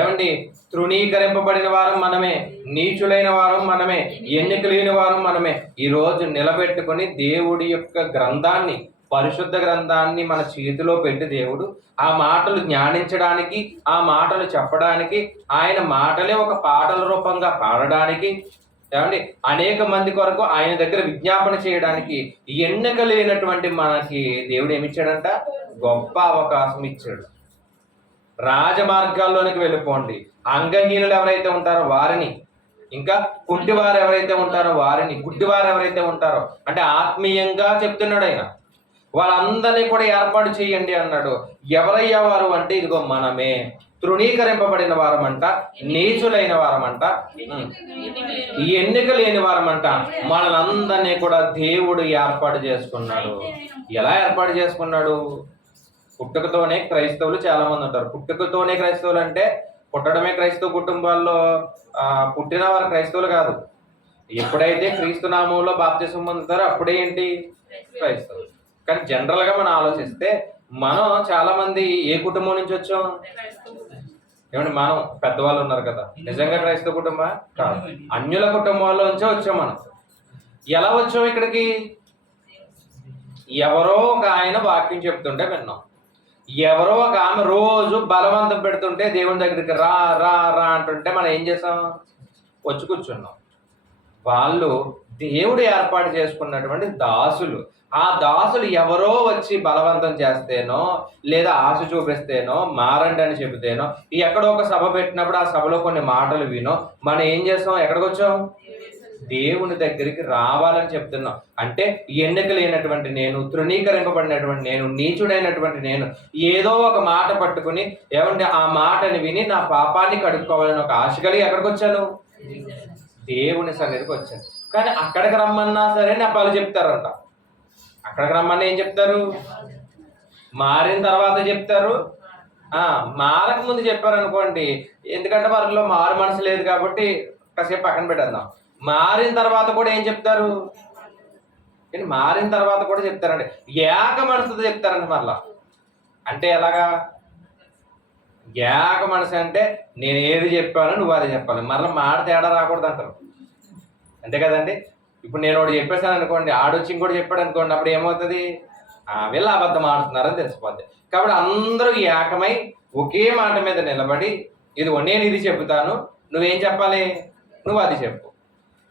ఏమండి, తృణీకరింపబడిన వారం మనమే, నీచులైన వారం మనమే, ఎన్నిక లేని వారం మనమే. ఈరోజు నిలబెట్టుకొని దేవుడి యొక్క గ్రంథాన్ని, పరిశుద్ధ గ్రంథాన్ని మన చేతిలో పెట్టి దేవుడు ఆ మాటలు జ్ఞానించడానికి, ఆ మాటలు చెప్పడానికి, ఆయన మాటలే ఒక పాటల రూపంగా పాడడానికి, ఏమండి అనేక మంది కొరకు ఆయన దగ్గర విజ్ఞాపన చేయడానికి ఎన్నిక లేనటువంటి మనకి దేవుడు ఏమిచ్చాడంట? గొప్ప అవకాశం ఇచ్చాడు. రాజమార్గాల్లోనికి వెళ్ళిపోండి. అంగహీనులు ఎవరైతే ఉంటారో వారిని, ఇంకా కుంటివారు ఎవరైతే ఉంటారో వారిని, గుడ్డివారు ఎవరైతే ఉంటారో, అంటే ఆత్మీయంగా చెప్తున్నాడు ఆయన, వాళ్ళందరినీ కూడా ఏర్పాటు చేయండి అన్నాడు. ఎవరయ్యా వారు అంటే ఇదిగో మనమే. తృణీకరింపబడిన వారమంట, నీచులైన వారమంట, ఎన్నిక లేని వారమంట. మనలందరినీ కూడా దేవుడు ఏర్పాటు చేసుకున్నాడు. ఎలా ఏర్పాటు చేసుకున్నాడు? పుట్టుకతోనే క్రైస్తవులు చాలా మంది ఉంటారు. పుట్టుకతోనే క్రైస్తవులు అంటే పుట్టడమే క్రైస్తవ కుటుంబాల్లో పుట్టిన వారు క్రైస్తవులు కాదు. ఎప్పుడైతే క్రీస్తు నామంలో బాప్తిసం పొందుతారో అప్పుడే ఏంటి? క్రైస్తవులు. కానీ జనరల్ గా మనం ఆలోచిస్తే మనం చాలా మంది ఏ కుటుంబం నుంచి వచ్చాం? ఏమంటే మనం పెద్దవాళ్ళు ఉన్నారు కదా, నిజంగా క్రైస్తవ కుటుంబం కాదు, అన్యుల కుటుంబాల్లో నుంచే వచ్చాం. మనం ఎలా వచ్చాం ఇక్కడికి? ఎవరో ఒక ఆయన వాక్యం చెప్తుంటే విన్నాం. ఎవరో ఒక ఆమె రోజు బలవంతం పెడుతుంటే దేవుని దగ్గరికి రా రా రా అంటుంటే మనం ఏం చేసాం? వచ్చి కూర్చున్నాం. వాళ్ళు దేవుడు ఏర్పాటు చేసుకున్నటువంటి దాసులు. ఆ దాసులు ఎవరో వచ్చి బలవంతం చేస్తేనో, లేదా ఆశ చూపిస్తేనో, మారండి అని చెబితేనో, ఎక్కడో ఒక సభ పెట్టినప్పుడు ఆ సభలో కొన్ని మాటలు వినో మనం ఏం చేస్తాం? ఎక్కడికి వచ్చాం? దేవుని దగ్గరికి రావాలని చెప్తున్నాం. అంటే ఎన్నిక లేనటువంటి నేను, తృణీకరింపబడినటువంటి నేను, నీచుడైనటువంటి నేను ఏదో ఒక మాట పట్టుకుని, ఏమంటే ఆ మాటని విని నా పాపాన్ని కడుక్కోవాలని ఒక ఆశ కలిగి ఎక్కడికి వచ్చాను? దేవుని సన్నిధికి వచ్చాను. కానీ అక్కడికి రమ్మన్నా సరే నెపాలు చెప్తారంట. అక్కడికి రమ్మన్నా ఏం చెప్తారు? మారిన తర్వాత చెప్తారు. మారక ముందు చెప్పారనుకోండి, ఎందుకంటే వారిలో మారు మనసు లేదు కాబట్టి కాసేపు పక్కన పెట్టేద్దాం. మారిన తర్వాత కూడా ఏం చెప్తారు? మారిన తర్వాత కూడా చెప్తారండి, ఏక మనసుతో చెప్తారండి మరలా. అంటే ఎలాగా? ఏక మనసు అంటే నేను ఏది చెప్పాను నువ్వు అది చెప్పాలి, మరలా మాట తేడా రాకూడదు అంటారు. అంతే కదండి? ఇప్పుడు నేను ఒకటి చెప్పేశాను అనుకోండి, ఆడొచ్చి ఇంకోటి చెప్పాడు అనుకోండి, అప్పుడు ఏమవుతుంది? వీళ్ళు అబద్ధం ఆడుతున్నారని తెలిసిపోద్ది. కాబట్టి అందరూ ఏకమై ఒకే మాట మీద నిలబడి, ఇది నేను ఇది చెబుతాను, నువ్వేం చెప్పాలి? నువ్వు అది చెప్పు.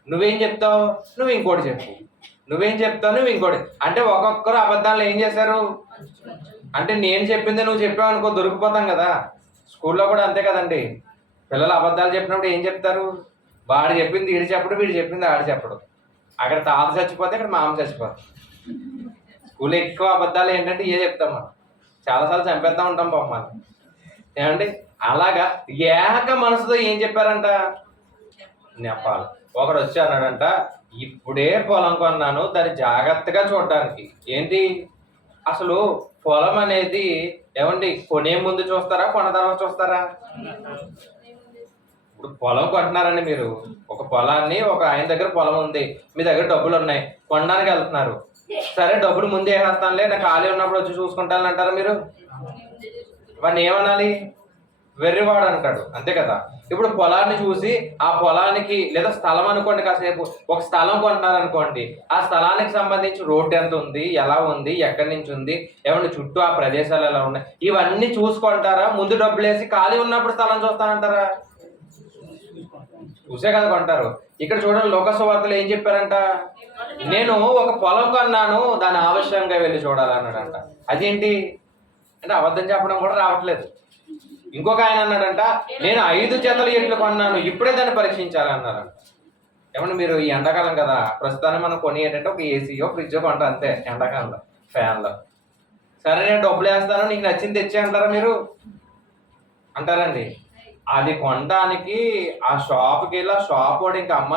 నువ్వేం చెప్తావు? నువ్వు ఇంకోటి చెప్పు. నువ్వేం చెప్తావు, నువ్వు ఇంకోటి. అంటే ఒక్కొక్కరు అబద్ధాలు ఏం చేశారు అంటే, నేను చెప్పింది నువ్వు చెప్పావు అనుకో దొరికిపోతాం కదా. స్కూల్లో కూడా అంతే కదండి. పిల్లలు అబద్ధాలు చెప్పినప్పుడు ఏం చెప్తారు, వాడు చెప్పింది వీడు చెప్పడు, వీడు చెప్పింది ఆడు చెప్పడు. అక్కడ తాత చచ్చిపోతే ఇక్కడ మామ చచ్చిపోతాం. స్కూల్లో ఎక్కువ అబద్ధాలు ఏంటంటే ఏ చెప్తాం మనం, చాలాసార్లు చంపేద్దాం ఉంటాం బొమ్మలు. ఏమండి అలాగా ఏక మనసుతో ఏం చెప్పారంట, నెప్పాలి. ఒకడు వచ్చి అన్నాడంట, ఇప్పుడే పొలం కొన్నాను, దాన్ని జాగ్రత్తగా చూడడానికి. ఏంటి అసలు పొలం అనేది ఏమండి, కొనే ముందు చూస్తారా కొన్న తర్వాత చూస్తారా? ఇప్పుడు పొలం కొంటున్నారండి మీరు, ఒక పొలాన్ని, ఒక ఆయన దగ్గర పొలం ఉంది, మీ దగ్గర డబ్బులు ఉన్నాయి, కొనడానికి వెళ్తున్నారు. సరే డబ్బులు ముందే వేసేస్తానులే, నాకు ఖాళీ ఉన్నప్పుడు వచ్చి చూసుకుంటాను అంటారా మీరు? వాడిని ఏమనాలి, వెర్రివాడు అంటాడు, అంతే కదా. ఇప్పుడు పొలాన్ని చూసి ఆ పొలానికి, లేదా స్థలం అనుకోండి, కాసేపు ఒక స్థలం కొంటున్నారనుకోండి, ఆ స్థలానికి సంబంధించి రోడ్డు ఎంత ఉంది, ఎలా ఉంది, ఎక్కడి నుంచి ఉంది, ఏమన్నా చుట్టూ ఆ ప్రదేశాలు ఎలా ఉన్నాయి, ఇవన్నీ చూసుకుంటారా? ముందు డబ్బులు వేసి ఖాళీ ఉన్నప్పుడు స్థలం చూస్తానంటారా? చూసే కదా కొంటారు. ఇక్కడ చూడండి, లోకసువార్తలు ఏం చెప్పారంట, నేను ఒక పొలం కొన్నాను, దాని ఆవశ్యంగా వెళ్ళి చూడాలన్నాడంట. అదేంటి అంటే అబద్ధం చెప్పడం కూడా రావట్లేదు. ఇంకొక ఆయన అన్నాడంట, నేను 5 జతల ఎడ్లు కొన్నాను, ఇప్పుడే దాన్ని పరీక్షించాలన్నారంట. ఏమన్నా మీరు ఈ ఎండాకాలం కదా, ప్రస్తుతానికి మనం కొని ఏంటంటే ఒక ఏసీయో ఫ్రిడ్జో కొంటాం అంతే, ఎండాకాలంలో ఫ్యాన్లో. సరే నేను డబ్బులు వేస్తాను, నీకు నచ్చింది తెచ్చే అంటారా మీరు? అంటారండి. అది కొనడానికి ఆ షాప్కి వెళ్ళి, ఆ షాప్ వాడు ఇంకా అమ్మ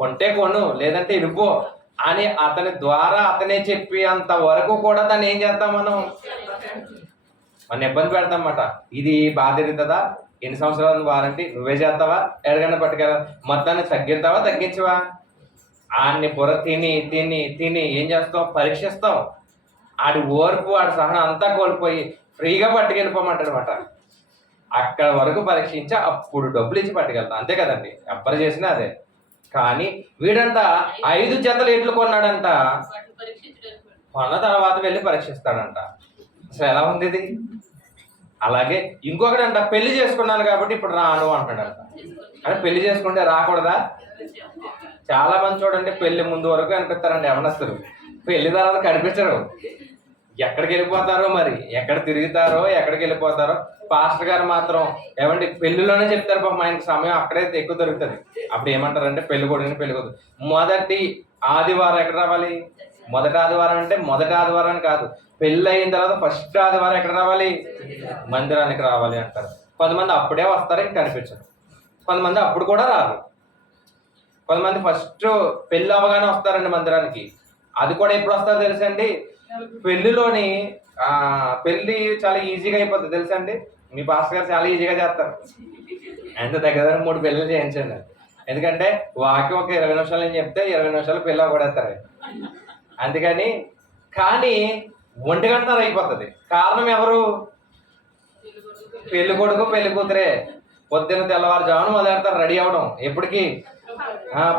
కొంటే కొను, లేదంటే ఇరుపో అని అతని ద్వారా అతనే చెప్పి అంత వరకు కూడా దాన్ని ఏం చేస్తాం మనం ఇబ్బంది పెడతాం అన్నమాట. ఇది బాధ తిరుగుతుందా, ఎన్ని సంవత్సరాలు వారంటీ, నువ్వే చేస్తావా, ఎడగన్నా పట్టుకెళ్ళ, మొత్తాన్ని తగ్గిస్తావా తగ్గించవా? ఆడిని బుర్ర తిని తిని తిని ఏం చేస్తాం, పరీక్షిస్తాం. ఆడి ఓర్పు, ఆడి సహనం అంతా కోల్పోయి ఫ్రీగా పట్టుకెళ్ళిపోమంటాడు అనమాట. అక్కడ వరకు పరీక్షించి అప్పుడు డబ్బులు ఇచ్చి పట్టుకెళ్తాం, అంతే కదండి. ఎవ్వరు చేసినా అదే. కానీ వీడంట 5 జతలు ఎడ్లు కొన్నాడంట, కొన్న తర్వాత వెళ్ళి పరీక్షిస్తాడంట. అసలు ఎలా ఉంది ఇది? అలాగే ఇంకొకటి అంట, పెళ్లి చేసుకున్నాను కాబట్టి ఇప్పుడు రాను అంటాడంట. అంటే పెళ్లి చేసుకుంటే రాకూడదా? చాలా మంది చూడండి, పెళ్లి ముందు వరకు కనిపిస్తారండి యవనస్తులు, పెళ్లి తర్వాత కనిపించరు. ఎక్కడికి వెళ్ళిపోతారో మరి, ఎక్కడ తిరుగుతారో, ఎక్కడికి వెళ్ళిపోతారో. పాస్టర్ గారు మాత్రం ఏమండి పెళ్లిలోనే చెప్తారు, పాపం ఆయనకి సమయం అక్కడే ఎక్కువ దొరుకుతుంది. అప్పుడు ఏమంటారంటే, పెళ్లి కొడుకుని పెళ్లి కూతురు మొదటి ఆదివారం ఎక్కడ రావాలి, మొదటి ఆదివారం అంటే మొదటి ఆదివారం అని కాదు, పెళ్ళి అయిన తర్వాత ఫస్ట్ ఆదివారం ఎక్కడ రావాలి, మందిరానికి రావాలి అంటారు. కొంతమంది అప్పుడే వస్తారు, ఇంక కనిపించరు. కొంతమంది అప్పుడు కూడా రారు. కొంతమంది ఫస్ట్ పెళ్ళి అవగానే వస్తారండి మందిరానికి. అది కూడా ఎప్పుడు వస్తారో తెలుసండి, పెళ్లిలోని పెళ్లి చాలా ఈజీగా అయిపోతుంది తెలుసండి. మీ పాస్టర్ గారు చాలా ఈజీగా చేస్తారు, ఎంత దగ్గర 3 పెళ్ళిళ్ళు చేయించండి. ఎందుకంటే వాక్యం ఒక 20 నిమిషాలు అని చెప్తే 20 నిమిషాలు పెళ్ళి అవ్వడేస్తారు. అందుకని కానీ 1 గంటన్నర అయిపోతుంది. కారణం ఎవరు? పెళ్లి కొడుకు పెళ్లి కూతురే. పొద్దున్న తెల్లవారుజామున మొదలెడతారు రెడీ అవ్వడం. ఎప్పటికి?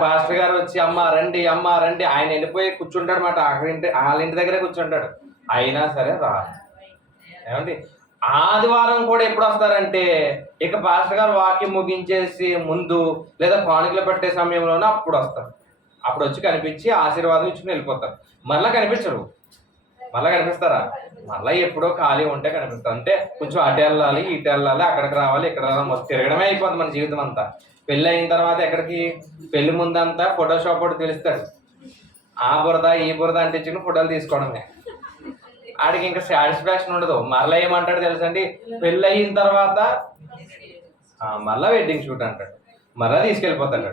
పాస్టర్ గారు వచ్చి అమ్మ రండి, అమ్మ రండి, ఆయన వెళ్ళిపోయి కూర్చుంటాడు అన్నమాట. వాళ్ళ ఇంటి దగ్గరే కూర్చుంటాడు. అయినా సరే రాదు. ఏమండి ఆదివారం కూడా ఎప్పుడు వస్తారంటే, ఇక పాస్టర్ గారు వాక్యం ముగించేసి ముందు లేదా కానుకలు పెట్టే సమయంలోనే అప్పుడు వస్తారు. అప్పుడు వచ్చి కనిపించి ఆశీర్వాదం ఇచ్చుకుని వెళ్ళిపోతారు. మళ్ళీ కనిపించరు. మళ్ళీ కనిపిస్తారా? మళ్ళీ ఎప్పుడో ఖాళీ ఉంటే కనిపిస్తారు. అంటే కొంచెం అటు వెళ్ళాలి, ఇటు వెళ్ళాలి, అక్కడికి రావాలి, ఇక్కడ రావాలి, మొత్తం తిరగడమే అయిపోతుంది మన జీవితం అంతా. పెళ్ళి అయిన తర్వాత ఎక్కడికి? పెళ్లి ముందంతా ఫోటోషాప్ ఒకటి తెలుస్తాడు. ఆ బురద ఈ బురద అంటించుకుని ఫోటోలు తీసుకోవడమే. ఆడికి ఇంకా సాటిస్ఫాక్షన్ ఉండదు. మళ్ళీ ఏమంటాడు తెలుసండి, పెళ్ళి అయిన తర్వాత మళ్ళీ వెడ్డింగ్ షూట్ అంటాడు, మళ్ళీ తీసుకెళ్ళిపోతాడు.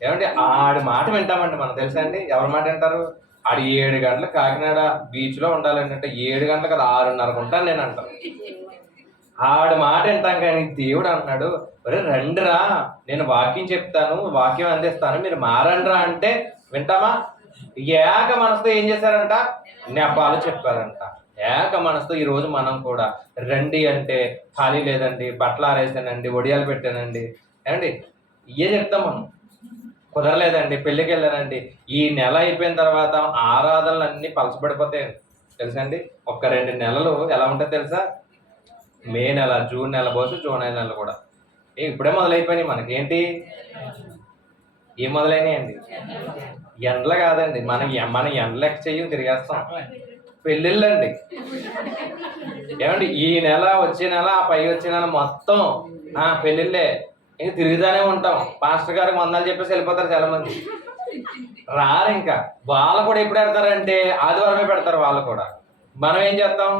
ఏమంటే ఆడి మాట వింటామండి మనం, తెలుసా అండి? ఎవరి మాట వింటారు? ఆడు 7 గంటలకు కాకినాడ బీచ్లో ఉండాలండి అంటే 7 గంటలకు కదా 6:30 ఉంటాను నేను అంటాను. ఆడి మాట వింటాం. కానీ దేవుడు అంటున్నాడు, ఒరే రండిరా, నేను వాక్యం చెప్తాను, వాక్యం అందిస్తాను, మీరు మారండిరా అంటే వింటామా? ఏక మనసుతో ఏం చేశారంట? నెపాలు చెప్పారంట. ఏక మనసుతో ఈరోజు మనం కూడా రండి అంటే ఖాళీ లేదండి, బట్టలు ఆరేసానండి, ఒడియాలు పెట్టానండి, ఏమండి ఇవే చెప్తాం మనం. కుదరలేదండి, పెళ్ళికి వెళ్ళానండి. ఈ నెల అయిపోయిన తర్వాత ఆరాధనలు అన్నీ పలచబడిపోతాయండి తెలుసండి. 1-2 నెలలు ఎలా ఉంటుంది తెలుసా? మే నెల, జూన్ నెల పోసి జూలై నెల కూడా ఇప్పుడే మొదలైపోయినాయి మనకేంటి. ఏం మొదలైనాయండి? ఎండలు కాదండి, మనం ఎండలు లెక్క చెయ్యం, తిరిగేస్తాం. పెళ్ళిళ్ళండి. ఏమండి, ఈ నెల వచ్చే నెల ఆ పై వచ్చే నెల మొత్తం పెళ్ళిళ్ళే. ఇంక తిరుగుతానే ఉంటాం. పాస్టర్ గారికి వందలు చెప్పేసి వెళ్ళిపోతారు చాలా మంది, రారు. ఇంకా వాళ్ళు కూడా ఎప్పుడు పెడతారంటే ఆదివారమే పెడతారు వాళ్ళు కూడా. మనం ఏం చేస్తాం?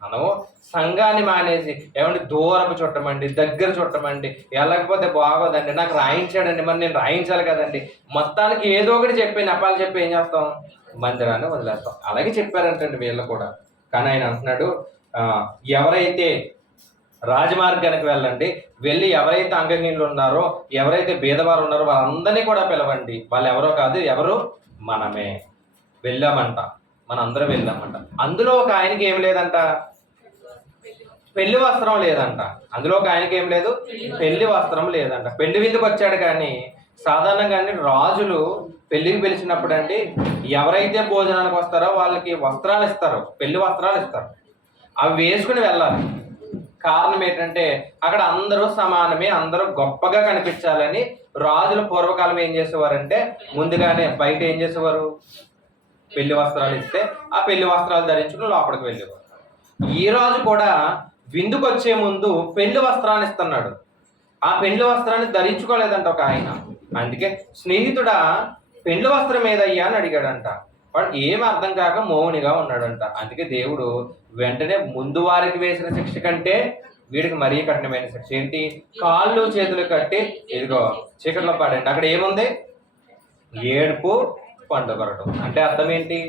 మనము సంఘాన్ని మానేసి ఏమంటే దూరపు చుట్టమండి, దగ్గర చుట్టమండి, వెళ్ళకపోతే బాగోదండి, నాకు రాయించాడండి, మరి నేను రాయించాలి కదండి, మొత్తానికి ఏదో ఒకటి చెప్పి నెపాలు చెప్పి ఏం చేస్తాం? మందిరాన్ని వదిలేస్తాం. అలాగే చెప్పారంటండి వీళ్ళు కూడా. కానీ ఆయన అంటున్నాడు, ఎవరైతే రాజమార్గానికి వెళ్ళండి, వెళ్ళి ఎవరైతే అంగహీనులు ఉన్నారో, ఎవరైతే భేదవారు ఉన్నారో వాళ్ళందరినీ కూడా పిలవండి. వాళ్ళు ఎవరో కాదు, ఎవరు? మనమే వెళ్ళామంట, మనందరం వెళ్ళామంట. అందులో ఒక ఆయనకి ఏం లేదంట, పెళ్లి వస్త్రం లేదంట. అందులో ఒక ఆయనకి ఏం లేదు, పెళ్లి వస్త్రం లేదంట. పెళ్లి విందుకు వచ్చాడు. కానీ సాధారణంగా రాజులు పెళ్లికి పిలిచినప్పుడు అండి, ఎవరైతే భోజనానికి వస్తారో వాళ్ళకి వస్త్రాలు ఇస్తారు, పెళ్లి వస్త్రాలు ఇస్తారు. అవి వేసుకుని వెళ్ళాలి. కారణం ఏంటంటే అక్కడ అందరూ సమానమే, అందరూ గొప్పగా కనిపించాలని రాజులు పూర్వకాలం ఏం చేసేవారంటే ముందుగానే బయట ఏం చేసేవారు, పెళ్లి వస్త్రాలు ఇస్తే ఆ పెళ్లి వస్త్రాలు ధరించుకుని లోపలికి వెళ్ళేవారు. ఈ రాజు కూడా విందుకు వచ్చే ముందు పెళ్లి వస్త్రాన్ని ఇస్తున్నాడు. ఆ పెళ్లి వస్త్రాన్ని ధరించుకోలేదంట ఒక ఆయన. అందుకే స్నేహితుడా పెళ్లి వస్త్రం ఏదయ్యా అని అడిగాడంట. వాడు ఏం అర్థం కాక మౌనిగా ఉన్నాడంట. అందుకే దేవుడు వెంటనే ముందు వారికి వేసిన శిక్ష కంటే వీడికి మరీ కఠినమైన శిక్ష. ఏంటి? కాళ్ళు చేతులు కట్టి ఇదిగో చీకట్లో పడండి. అక్కడ ఏముంది? ఏడుపు పండుగరటం. అంటే అర్థం ఏంటి?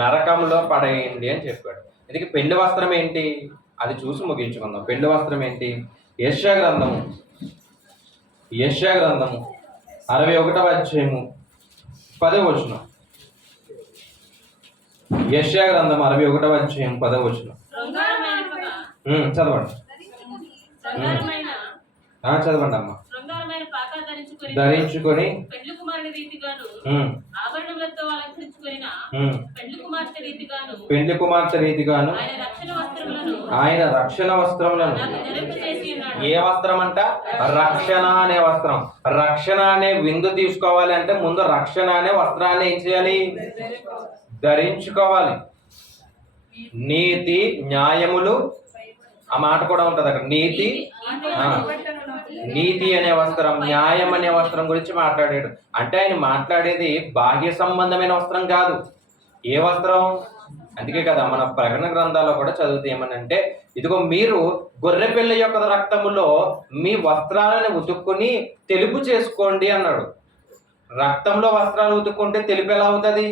నరకంలో పడేయండి అని చెప్పాడు. అందుకే పెళ్లి వస్త్రం ఏంటి అది చూసి ముగించుకుందాం. పెళ్లి వస్త్రం ఏంటి? యెషయా గ్రంథము 61వ అధ్యాయము 10వ వచనం. యెషయా గ్రంథం 61వ అధ్యాయం 10వ వచనం. చదవండి. చదవండి అమ్మా. ధరించుకొని పెండ్లి కుమార్తె రీతిగాను ఆయన రక్షణ వస్త్రములను. ఏ వస్త్రం అంట? రక్షణ అనే వస్త్రం. రక్షణ అనే విందు తీసుకోవాలి అంటే ముందు రక్షణ అనే వస్త్రాన్ని ఏం చేయాలి? ధరించుకోవాలి. నీతి న్యాయములు ఆ మాట కూడా ఉంటది అక్కడ. నీతి అనే వస్త్రం, న్యాయం అనే వస్త్రం గురించి మాట్లాడాడు. అంటే ఆయన మాట్లాడేది బాహ్య సంబంధమైన వస్త్రం కాదు. ఏ వస్త్రం? అందుకే కదా మన ప్రకటన గ్రంథాల్లో కూడా చదివితే ఏమనంటే, ఇదిగో మీరు గొర్రెపిల్ల యొక్క రక్తములో మీ వస్త్రాలను ఉతుక్కుని తెలుపు చేసుకోండి అన్నాడు. రక్తంలో వస్త్రాలు ఉతుక్కుంటే తెలుపు ఎలా అవుతుంది?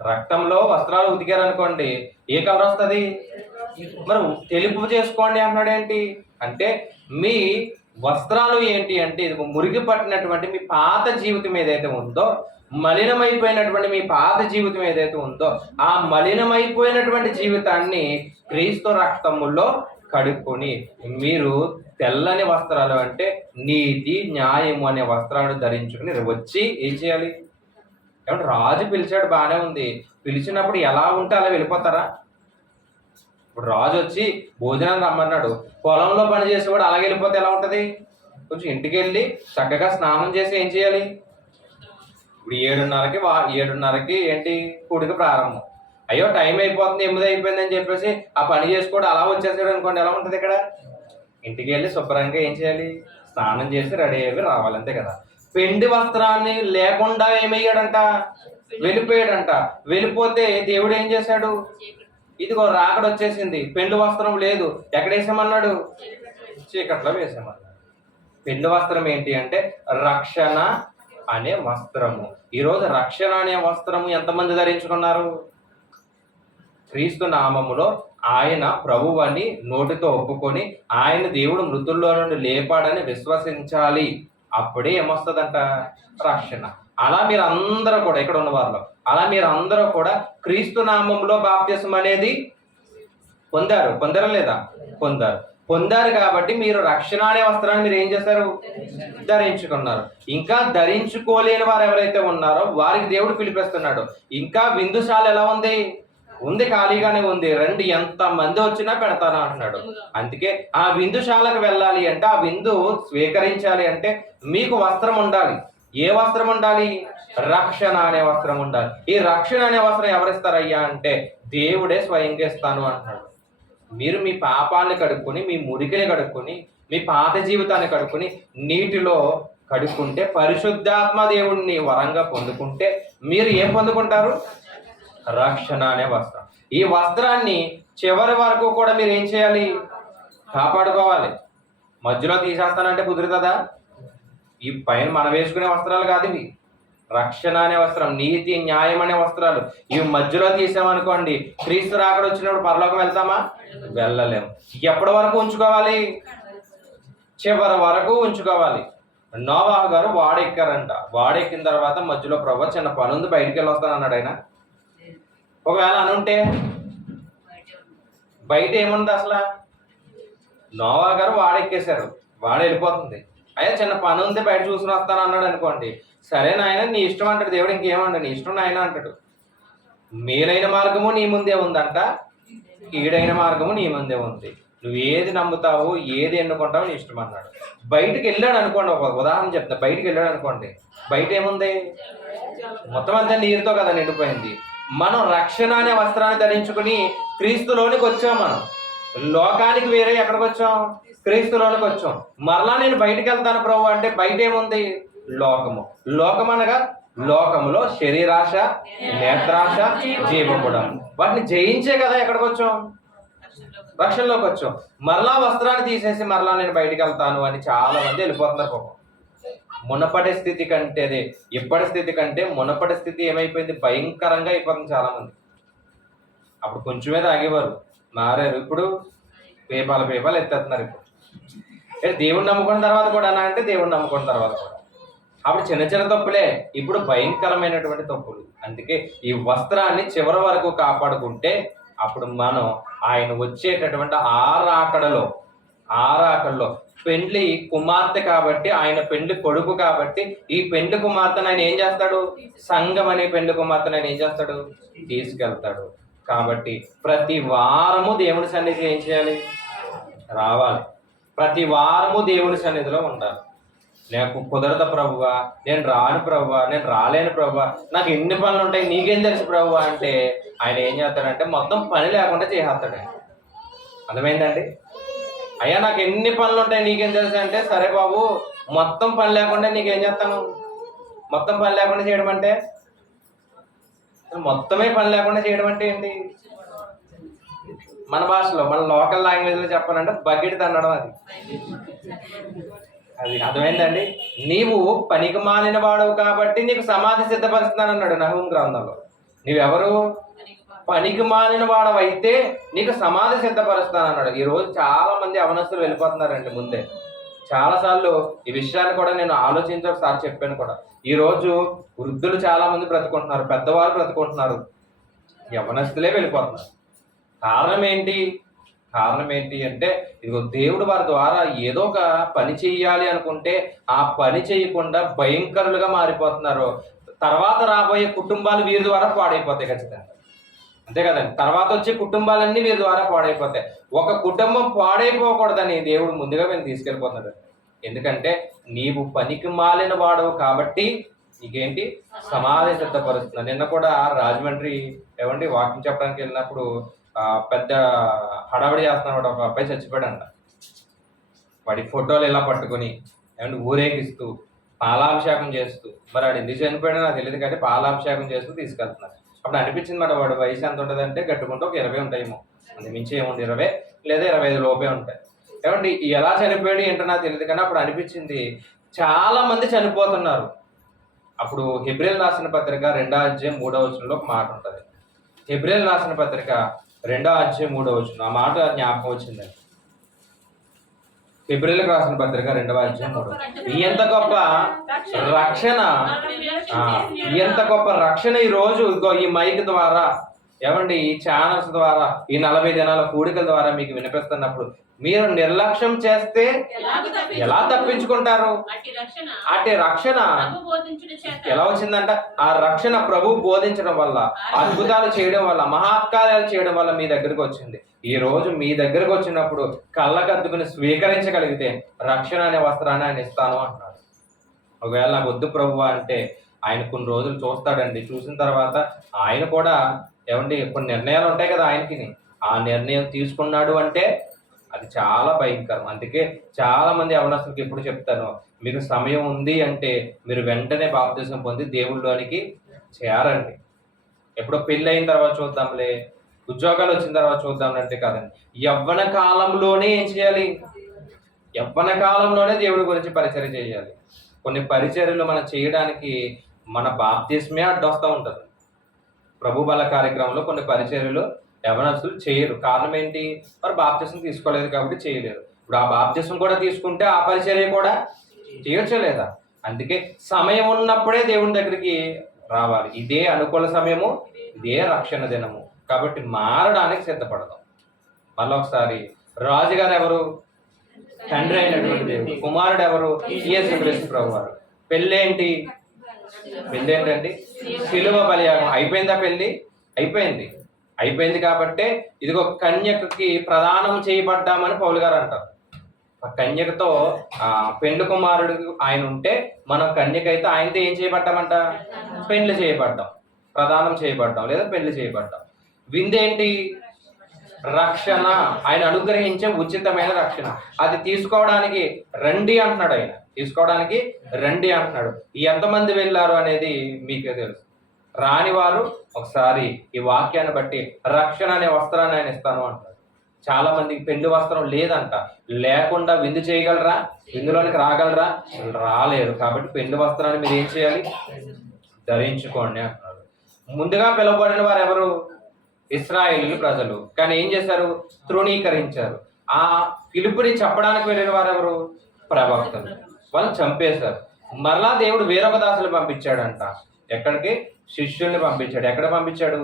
రక్తంలో వస్త్రాలు ఉతికారనుకోండి ఏ కలర్ వస్తుంది? మరి తెలుపు చేసుకోండి అన్నాడేంటి అంటే, మీ వస్త్రాలు ఏంటి అంటే ఇది మురిగి పట్టినటువంటి మీ పాత జీవితం ఏదైతే ఉందో, మలినమైపోయినటువంటి మీ పాత జీవితం ఏదైతే ఉందో, ఆ మలినమైపోయినటువంటి జీవితాన్ని క్రీస్తు రక్తములో కడుక్కొని మీరు తెల్లని వస్త్రాలు అంటే నీతి న్యాయము అనే వస్త్రాలు ధరించుకుని వచ్చి ఏం చేయాలి? ఏమంటే రాజు పిలిచాడు, బాగానే ఉంది. పిలిచినప్పుడు ఎలా ఉంటే అలా వెళ్ళిపోతారా? ఇప్పుడు రాజు వచ్చి భోజనం రమ్మన్నాడు, పొలంలో పని చేసేవాడు అలాగే వెళ్ళిపోతే ఎలా ఉంటుంది? కొంచెం ఇంటికి వెళ్ళి చక్కగా స్నానం చేసి ఏం చేయాలి? ఇప్పుడు 7:30కి ఏంటి కూడిక ప్రారంభం. అయ్యో టైం అయిపోతుంది, 8 అయిపోయిందని చెప్పేసి ఆ పని చేసుకోవడం అలా వచ్చేసాడు అనుకోండి, ఎలా ఉంటుంది? ఇక్కడ ఇంటికి వెళ్ళి శుభ్రంగా ఏం చేయాలి? స్నానం చేసి రెడీ అయ్యి రావాలి, అంతే కదా. పెండి వస్త్రాన్ని లేకుండా ఏమయ్యాడంట? వెళ్ళిపోయాడంట. వెళ్ళిపోతే దేవుడు ఏం చేశాడు? ఇదిగో రాకడ వచ్చేసింది, పెండ్లి వస్త్రం లేదు. ఎక్కడ వేసామన్నాడు? చీకట్లో వేసామన్నాడు. పెండ్లి వస్త్రం ఏంటి అంటే రక్షణ అనే వస్త్రము. ఈరోజు రక్షణ అనే వస్త్రము ఎంతమంది ధరించుకున్నారు? క్రీస్తు నామములో ఆయన ప్రభువు అని నోటితో ఒప్పుకొని ఆయన దేవుడు మృతుల్లో నుండి లేపాడని విశ్వసించాలి. అప్పుడే ఏమొస్తుందంట? రక్షణ. అలా మీరు అందరూ కూడా ఇక్కడ ఉన్న వారిలో అలా మీరు అందరూ కూడా క్రీస్తు నామంలో బాప్తిసం అనేది పొందారా లేదా? పొందారు కాబట్టి మీరు రక్షణ అనే వస్త్రాన్ని మీరు ఏం చేశారు? ధరించుకున్నారు. ఇంకా ధరించుకోలేని వారు ఎవరైతే ఉన్నారో వారికి దేవుడు పిలిపిస్తున్నాడు. ఇంకా విందుశాల ఎలా ఉంది? ఉంది, ఖాళీగానే ఉంది, రండి ఎంత మంది వచ్చినా పెడతాను అంటున్నాడు. అందుకే ఆ విందుశాలకు వెళ్ళాలి అంటే, ఆ విందు స్వీకరించాలి అంటే మీకు వస్త్రం ఉండాలి. ఏ వస్త్రం ఉండాలి? రక్షణ అనే వస్త్రం ఉండాలి. ఈ రక్షణ అనే వస్త్రం ఎవరిస్తారయ్యా అంటే దేవుడే స్వయంగా ఇస్తాను అంటున్నాడు. మీరు మీ పాపాన్ని కడుక్కొని, మీ మురికిని కడుక్కొని, మీ పాత జీవితాన్ని కడుక్కొని నీటిలో కడుక్కుంటే, పరిశుద్ధాత్మ దేవుడిని వరంగా పొందుకుంటే మీరు ఏం పొందుకుంటారు? రక్షణ అనే వస్త్రం. ఈ వస్త్రాన్ని చివరి వరకు కూడా మీరు ఏం చేయాలి? కాపాడుకోవాలి. మధ్యలో తీసేస్తానంటే కుదురుతుందా? ఈ పైన మనం వేసుకునే వస్త్రాలు కాదు ఇవి. రక్షణ అనే వస్త్రం, నీతి న్యాయం అనే వస్త్రాలు. ఇవి మధ్యలో తీసామనుకోండి, క్రీస్తు రాకడ వచ్చినప్పుడు పరలోకం వెళ్తామా? వెళ్ళలేము. ఎప్పటి వరకు ఉంచుకోవాలి? చివరి వరకు ఉంచుకోవాలి. నోవాహు గారు వాడెక్కారంట. వాడెక్కిన తర్వాత మధ్యలో ప్రభు చిన్న పని ఉంది, బయటికి వెళ్ళి వస్తాను అన్నాడు ఆయన. ఒకవేళ అనుంటే బయట ఏముంది అసలు? నోవాహు గారు వాడెక్కేశారు, వాడ వెళ్ళిపోతుంది. అయ్యా చిన్న పని ఉంది, బయట చూసుకుని వస్తాను అన్నాడు అనుకోండి. సరే నాయన నీ ఇష్టం అంటాడు దేవుడు. ఇంకేమంటాడు? నీ ఇష్టం నాయన అంటాడు. మేలైన మార్గము నీ ముందే ఉందంట, కీడైన మార్గము నీ ముందే ఉంది. నువ్వు ఏది నమ్ముతావు, ఏది ఎన్నుకుంటావు నీ ఇష్టం అన్నాడు. బయటికి వెళ్ళాడు అనుకోండి, ఒక ఉదాహరణ చెప్తా. బయటికి వెళ్ళాడు అనుకోండి, బయట ఏముంది? మొత్తం అంతా నీరుతో కదా నిండిపోయింది. మనం రక్షణ అనే వస్త్రాన్ని ధరించుకుని క్రీస్తులోనికి వచ్చాం. మనం లోకానికి వేరే ఎక్కడికి వచ్చాం? క్రీస్తులోనికి వచ్చాం. మరలా నేను బయటికి వెళ్తాను ప్రభు అంటే బయట ఏముంది? లోకము. లోకం అనగా లోకములో శరీరాశ, నేత్రాశ, జీవగుడం. వాటిని జయించే కదా ఎక్కడికి వచ్చాం? రక్షణలోకి వచ్చాం. మరలా వస్త్రాన్ని తీసేసి మరలా నేను బయటికి వెళ్తాను అని చాలా మంది వెళ్ళిపోతున్నారు పాపం. మునపటి స్థితి కంటే, ఇప్పటి స్థితి కంటే మునపటి స్థితి ఏమైపోయింది? భయంకరంగా అయిపోతుంది చాలా మంది. అప్పుడు కొంచెమే తాగేవారు, మారారు. ఇప్పుడు పేపాలు ఎత్తేస్తున్నారు. ఇప్పుడు దేవుణ్ణి నమ్ముకున్న తర్వాత కూడా అంటే దేవుణ్ణి నమ్ముకున్న తర్వాత కూడా అప్పుడు చిన్న చిన్న తప్పులే, ఇప్పుడు భయంకరమైనటువంటి తప్పులు. అందుకే ఈ వస్త్రాన్ని చివరి వరకు కాపాడుకుంటే అప్పుడు మనం ఆయన వచ్చేటటువంటి ఆరాకడలో పెండ్లి కుమార్తె కాబట్టి, ఆయన పెండ్లి కొడుకు కాబట్టి, ఈ పెండ్లి కుమార్తెను ఆయన ఏం చేస్తాడు? సంఘం అనే పెండ్లి కుమార్తెను ఆయన ఏం చేస్తాడు? తీసుకెళ్తాడు. కాబట్టి ప్రతి వారము దేవుని సన్నిధి ఏం చేయాలి? రావాలి. ప్రతి వారము దేవుని సన్నిధిలో ఉండాలి. నాకు కుదరదు ప్రభువా, నేను రాను ప్రభువా, నేను రాలేను ప్రభువా, నాకు ఎన్ని పనులు ఉంటాయి, నీకేం తెలుసు ప్రభువా అంటే ఆయన ఏం చేస్తాడంటే మొత్తం పని లేకుండా చేసేస్తాడు. అర్థమైందండి? అయ్యా నాకు ఎన్ని పనులు ఉంటాయి, నీకేం తెలుసు అంటే సరే బాబు మొత్తం పని లేకుండా నీకేం చేస్తాను? మొత్తం పని లేకుండా చేయడం అంటే, మొత్తమే పని లేకుండా చేయడం అంటే ఏంటి? మన భాషలో, మన లోకల్ లాంగ్వేజ్లో చెప్పాలంటే బకెట్ తన్నడం. అది అర్థమైందండి? నీవు పనికి మాలిన వాడవు కాబట్టి నీకు సమాధి సిద్ధపరుస్తున్నాను అన్నాడు నహూము గ్రంథంలో. నీవెవరు? పనికి మాలిన వాడవైతే నీకు సమాధి సిద్ధపరుస్తాను అన్నాడు. ఈరోజు చాలా మంది అవనస్తులు వెళ్ళిపోతున్నారండి ముందే. చాలాసార్లు ఈ విషయాన్ని కూడా నేను ఆలోచించి ఒకసారి చెప్పాను కూడా. ఈరోజు వృద్ధులు చాలా మంది బ్రతుకుంటున్నారు, పెద్దవాళ్ళు బ్రతుకుంటున్నారు, యవనస్తులే వెళ్ళిపోతున్నారు. కారణం ఏంటి అంటే ఇదిగో దేవుడు వారి ద్వారా ఏదో ఒక పని చెయ్యాలి అనుకుంటే ఆ పని చేయకుండా భయంకరులుగా మారిపోతున్నారు. తర్వాత రాబోయే కుటుంబాలు వీరి ద్వారా పాడైపోతాయి ఖచ్చితంగా. అంతే కదండి? తర్వాత వచ్చే కుటుంబాలన్నీ వీరి ద్వారా పాడైపోతాయి. ఒక కుటుంబం పాడైపోకూడదని దేవుడు ముందుగా మేము తీసుకెళ్ళిపోతున్నాడు. ఎందుకంటే నీవు పనికి మాలిన వాడవు కాబట్టి నీకేంటి? సమాధి సిద్ధపరుస్తున్నా. నిన్న కూడా రాజమండ్రి వాకింగ్ చెప్పడానికి వెళ్ళినప్పుడు పెద్ద హడావిడి చేస్తున్నాడు. ఒక అబ్బాయి చచ్చిపోయాడంట. వాడి ఫోటోలు ఇలా పట్టుకుని ఊరేగిస్తూ పాలాభిషేకం చేస్తూ, మరి వాడు ఎందుకు చనిపోయాడో నాకు తెలియదు కానీ పాలాభిషేకం చేస్తూ తీసుకెళ్తున్నారు. అప్పుడు అనిపించింది మాట, వాడు వయసు ఎంత ఉంటుంది అంటే గట్టుకుంటే ఒక 20 ఉంటాయేమో, అందు మించి ఏముంది 20 లేదా 25 లోపే ఉంటాయి. ఎలా చనిపోయాడు ఏంటో నాకు తెలియదు కానీ అప్పుడు అనిపించింది చాలా మంది చనిపోతున్నారు. అప్పుడు హెబ్రీయులకు రాసిన పత్రిక 2వ అధ్యాయం 3వ వచనంలో ఒక మాట ఉంటుంది. హెబ్రీయులకు రాసిన పత్రిక 2వ అధ్యాయం 3వ వచనం, ఆ మాట జ్ఞాపకం వచ్చిందండి. హెబ్రీయులకు రాసిన పత్రిక 2వ అధ్యాయం 3. ఎంత గొప్ప రక్షణ, ఎంత గొప్ప రక్షణ ఈ రోజు ఈ మైక్ ద్వారా ఏమండి ఈ ఛానల్స్ ద్వారా ఈ 40 దినాల కూడికల ద్వారా మీకు వినిపిస్తున్నప్పుడు మీరు నిర్లక్ష్యం చేస్తే ఎలా తప్పించుకుంటారు? అట్టి రక్షణ ఎలా వచ్చిందంట? ఆ రక్షణ ప్రభు బోధించడం వల్ల, అద్భుతాలు చేయడం వల్ల, మహాత్కార్యాలు చేయడం వల్ల మీ దగ్గరకు వచ్చింది. ఈ రోజు మీ దగ్గరకు వచ్చినప్పుడు కళ్ళకద్దుకుని స్వీకరించగలిగితే రక్షణ అనే వస్త్రాన్ని ఆయన ఇస్తాను అంటున్నాడు. ఒకవేళ నాకు వద్దు ప్రభు అంటే ఆయన కొన్ని రోజులు చూస్తాడండి. చూసిన తర్వాత ఆయన కూడా ఏమండి కొన్ని నిర్ణయాలు ఉంటాయి కదా ఆయనకి, ఆ నిర్ణయం తీసుకున్నాడు అంటే అది చాలా భయంకరం. అందుకే చాలా మంది యవనస్తులకు ఎప్పుడు చెప్తాను, మీకు సమయం ఉంది అంటే మీరు వెంటనే బాప్తిసం పొంది దేవుళ్ళలోనికి చేరండి. ఎప్పుడో పెళ్ళి అయిన తర్వాత చూద్దాంలే, ఉద్యోగాలు వచ్చిన తర్వాత చూద్దాం అంటే కాదండి. యవ్వన కాలంలోనే ఏం చేయాలి? యవ్వన కాలంలోనే దేవుడి గురించి పరిచర్య చేయాలి. కొన్ని పరిచర్యలు మనం చేయడానికి మన బాప్తిస్మే అడ్డొస్తూ ఉంటుంది. ప్రభు బల కార్యక్రమంలో కొన్ని పరిచర్యలు యవనస్తులు చేయరు. కారణం ఏంటి? మరి బాప్తిసం తీసుకోలేదు కాబట్టి చేయలేరు. ఇప్పుడు ఆ బాప్తిసం కూడా తీసుకుంటే ఆ పరిచర్య కూడా చేయొచ్చలేదా? అందుకే సమయం ఉన్నప్పుడే దేవుని దగ్గరికి రావాలి. ఇదే అనుకూల సమయము, ఇదే రక్షణ దినము. కాబట్టి మారడానికి సిద్ధపడదాం. మళ్ళీ ఒకసారి, రాజుగారు ఎవరు? తండ్రి అయినటువంటి దేవుడు. కుమారుడు ఎవరు? యేసుక్రీస్తు ప్రభువారు. పెళ్ళేంటి? పెళ్ళేంటండి? శిలువ బలియాగం. అయిపోయిందా పెళ్ళి? అయిపోయింది కాబట్టి ఇదిగో కన్యకకి ప్రదానం చేయబడ్డామని పౌలు గారు అంటారు. ఆ కన్యకతో పెండ్లి కుమారుడు ఆయన ఉంటే మనం కన్యక అయితే ఆయనతో ఏం చేయబడ్డామంట? పెళ్లి చేయబడ్డాం, ప్రదానం చేయబడ్డాం లేదా పెళ్లి చేయబడ్డాం. విందేంటి? రక్షణ. ఆయన అనుగ్రహించే ఉచితమైన రక్షణ. అది తీసుకోవడానికి రండి అంటున్నాడు. ఆయన తీసుకోవడానికి రండి అంటున్నాడు. ఎంతమంది వెళ్ళారు అనేది మీకే తెలుసు. రాని వారు ఒకసారి ఈ వాక్యాన్ని బట్టి రక్షణ అనే వస్త్రాన్ని ఆయన ఇస్తాను అంటారు. చాలా మందికి పెళ్లి వస్త్రం లేదంట. లేకుండా విందు చేయగలరా? విందులోనికి రాగలరా? రాలేరు. కాబట్టి పెళ్లి వస్త్రాన్ని మీరు ఏం చేయాలి? ధరించుకోండి అంటున్నారు. ముందుగా పిలువబడిన వారు ఎవరు? ఇశ్రాయేలు ప్రజలు. కానీ ఏం చేశారు? తృణీకరించారు. ఆ పిలుపుని చెప్పడానికి వెళ్ళిన వారు ఎవరు? ప్రవక్తలు. వాళ్ళు చంపేశారు. మరలా దేవుడు వేరొక దాసులు పంపించాడంట. ఎక్కడికి? శిష్యుల్ని పంపించాడు. ఎక్కడ పంపించాడు?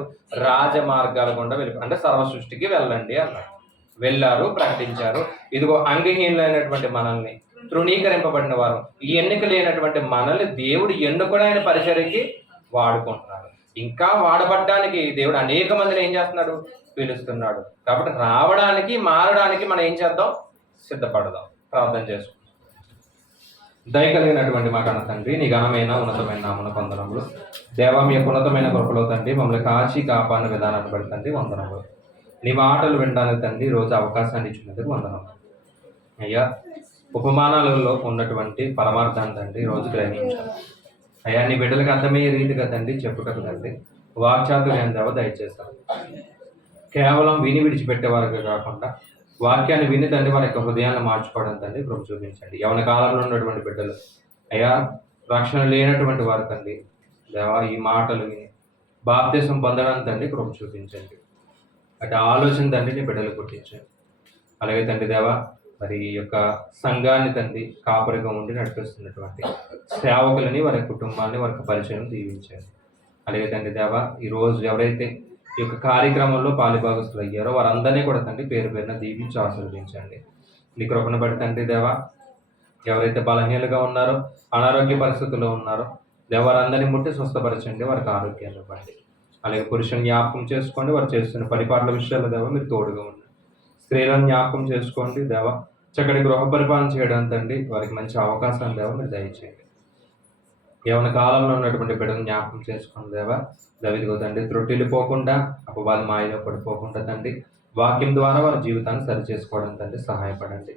రాజమార్గాల గుండా వెళ్ళి, అంటే సర్వ సృష్టికి వెళ్ళండి అన్నాడు. వెళ్ళారు, ప్రకటించారు. ఇదిగో అంగహీనులైనటువంటి మనల్ని, తృణీకరింపబడిన వారు, ఈ ఎన్నిక లేనటువంటి మనల్ని దేవుడు ఎన్నుకుడైన పరిచర్యకి వాడుకుంటున్నాడు. ఇంకా వాడబడ్డానికి దేవుడు అనేక మందిని ఏం చేస్తున్నాడు? పిలుస్తున్నాడు. కాబట్టి రావడానికి, మారడానికి మనం ఏం చేద్దాం? సిద్ధపడదాం. ప్రార్థన చేసుకుందాం. దయ కలిగినటువంటి మా కన్న తండ్రి, నీ ఘనమైన ఉన్నతమైన నామమున వందనములు. దేవా, మీ యొక్క ఉన్నతమైన కృపలో తండ్రి మమ్మల్ని కాచి కాపాడిన విధానాన్ని బట్టి తండ్రి వందనములు. నీ మాటలు వినడానికి తండ్రి రోజు అవకాశాన్ని ఇచ్చినందుకు వందనములు. అయ్యా, ఉపమానాలలో ఉన్నటువంటి పరమార్థాన్ని తండ్రి రోజు గ్రహించాలి. అయ్యా, నీ బిడ్డలకు అర్థమయ్యే రీతిగా తండ్రి చెప్పుటకు తండ్రి వాక్చాతుర్యం దేవ దయచేస్తాను. కేవలం విని విడిచిపెట్టేవారుగా కాకుండా వాక్యాన్ని విని తండ్రి వారి యొక్క హృదయాన్ని మార్చుకోవడం తండ్రి కృప చూపించండి. యవన కాలంలో ఉన్నటువంటి బిడ్డలు అయ్యా, రక్షణ లేనటువంటి వారు తండ్రి దేవా, ఈ మాటలు విని బాప్తిసం పొందడానికి తండ్రి కృప చూపించండి. అటు ఆలోచన తండ్రి నీ బిడ్డలు పుట్టించండి. అలాగే తండ్రి దేవా, మరి ఈ యొక్క సంఘాన్ని తండ్రి కాపరిగా ఉండి నడిపిస్తున్నటువంటి సేవకులని, వారి కుటుంబాన్ని, వారికి పరిచయం దీవించండి. అలాగే తండ్రి దేవా, ఈరోజు ఎవరైతే ఈ యొక్క కార్యక్రమంలో పాలిభాగస్తులు అయ్యారో వారందరినీ కూడా తండ్రి పేరు పేరున దీవించి ఆశీర్వదించండి. నీ కృపను బట్టి తండ్రి దేవా, ఎవరైతే బలహీనలుగా ఉన్నారో, అనారోగ్య పరిస్థితుల్లో ఉన్నారో దేవారందరినీ ముట్టి స్వస్థపరచండి, వారికి ఆరోగ్యాన్ని ఇవ్వండి. అలాగే పురుషుని జ్ఞాపకం చేసుకోండి, వారు చేస్తున్న పరిపాలన విషయాల్లో దేవా మీరు తోడుగా ఉండండి. స్త్రీలను జ్ఞాపకం చేసుకోండి దేవా, చక్కటి గృహ పరిపాలన చేయడం తండ్రి వారికి మంచి అవకాశం దేవా మీరు దయచేయండి. యవన కాలంలో ఉన్నటువంటి బిడ్డను జ్ఞాపకం చేసుకోండి దేవా. దవిదిగో తండ్రి త్రొట్టిల్లిపోకుండా, అపవాది మాయలో పడిపోకుండా తండ్రి వాక్యం ద్వారా వారి జీవితాన్ని సరి చేసుకోవడం తండ్రి సహాయపడండి.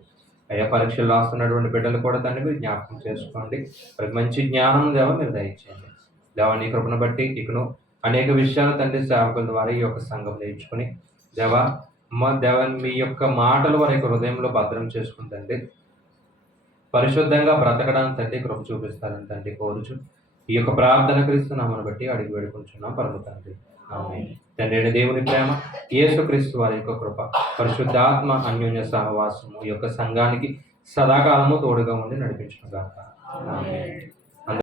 అయ్యా, పరీక్షలు రాస్తున్నటువంటి బిడ్డలు కూడా తండ్రి మీరు జ్ఞాపకం చేసుకోండి. వారికి మంచి జ్ఞానం దేవా మీరు దయచేయండి. దేవా, నీ కృపను బట్టి ఇకను అనేక విషయాలు తండ్రి సేవకుల ద్వారా ఈ యొక్క సంఘం నేర్చుకుని దేవా, మీ యొక్క మాటలు వారి యొక్క హృదయంలో భద్రం చేసుకుంటండి పరిశుద్ధంగా బ్రతకడానికి తండ్రి కృప చూపిస్తారని తండ్రి కోరుచు ఈ యొక్క ప్రార్థన క్రీస్తు నామమును బట్టి అడిగి వేడుకుంటున్నాం పరమ తండ్రి. ఆమేన్. తండ్రి అయిన దేవుని ప్రేమ, యేసుక్రీస్తు వారి యొక్క కృప, పరిశుద్ధాత్మ అన్యోన్య సహవాసము ఈ యొక్క సంఘానికి సదాకాలము తోడుగా ఉండి నడిపించును గాక. ఆమేన్.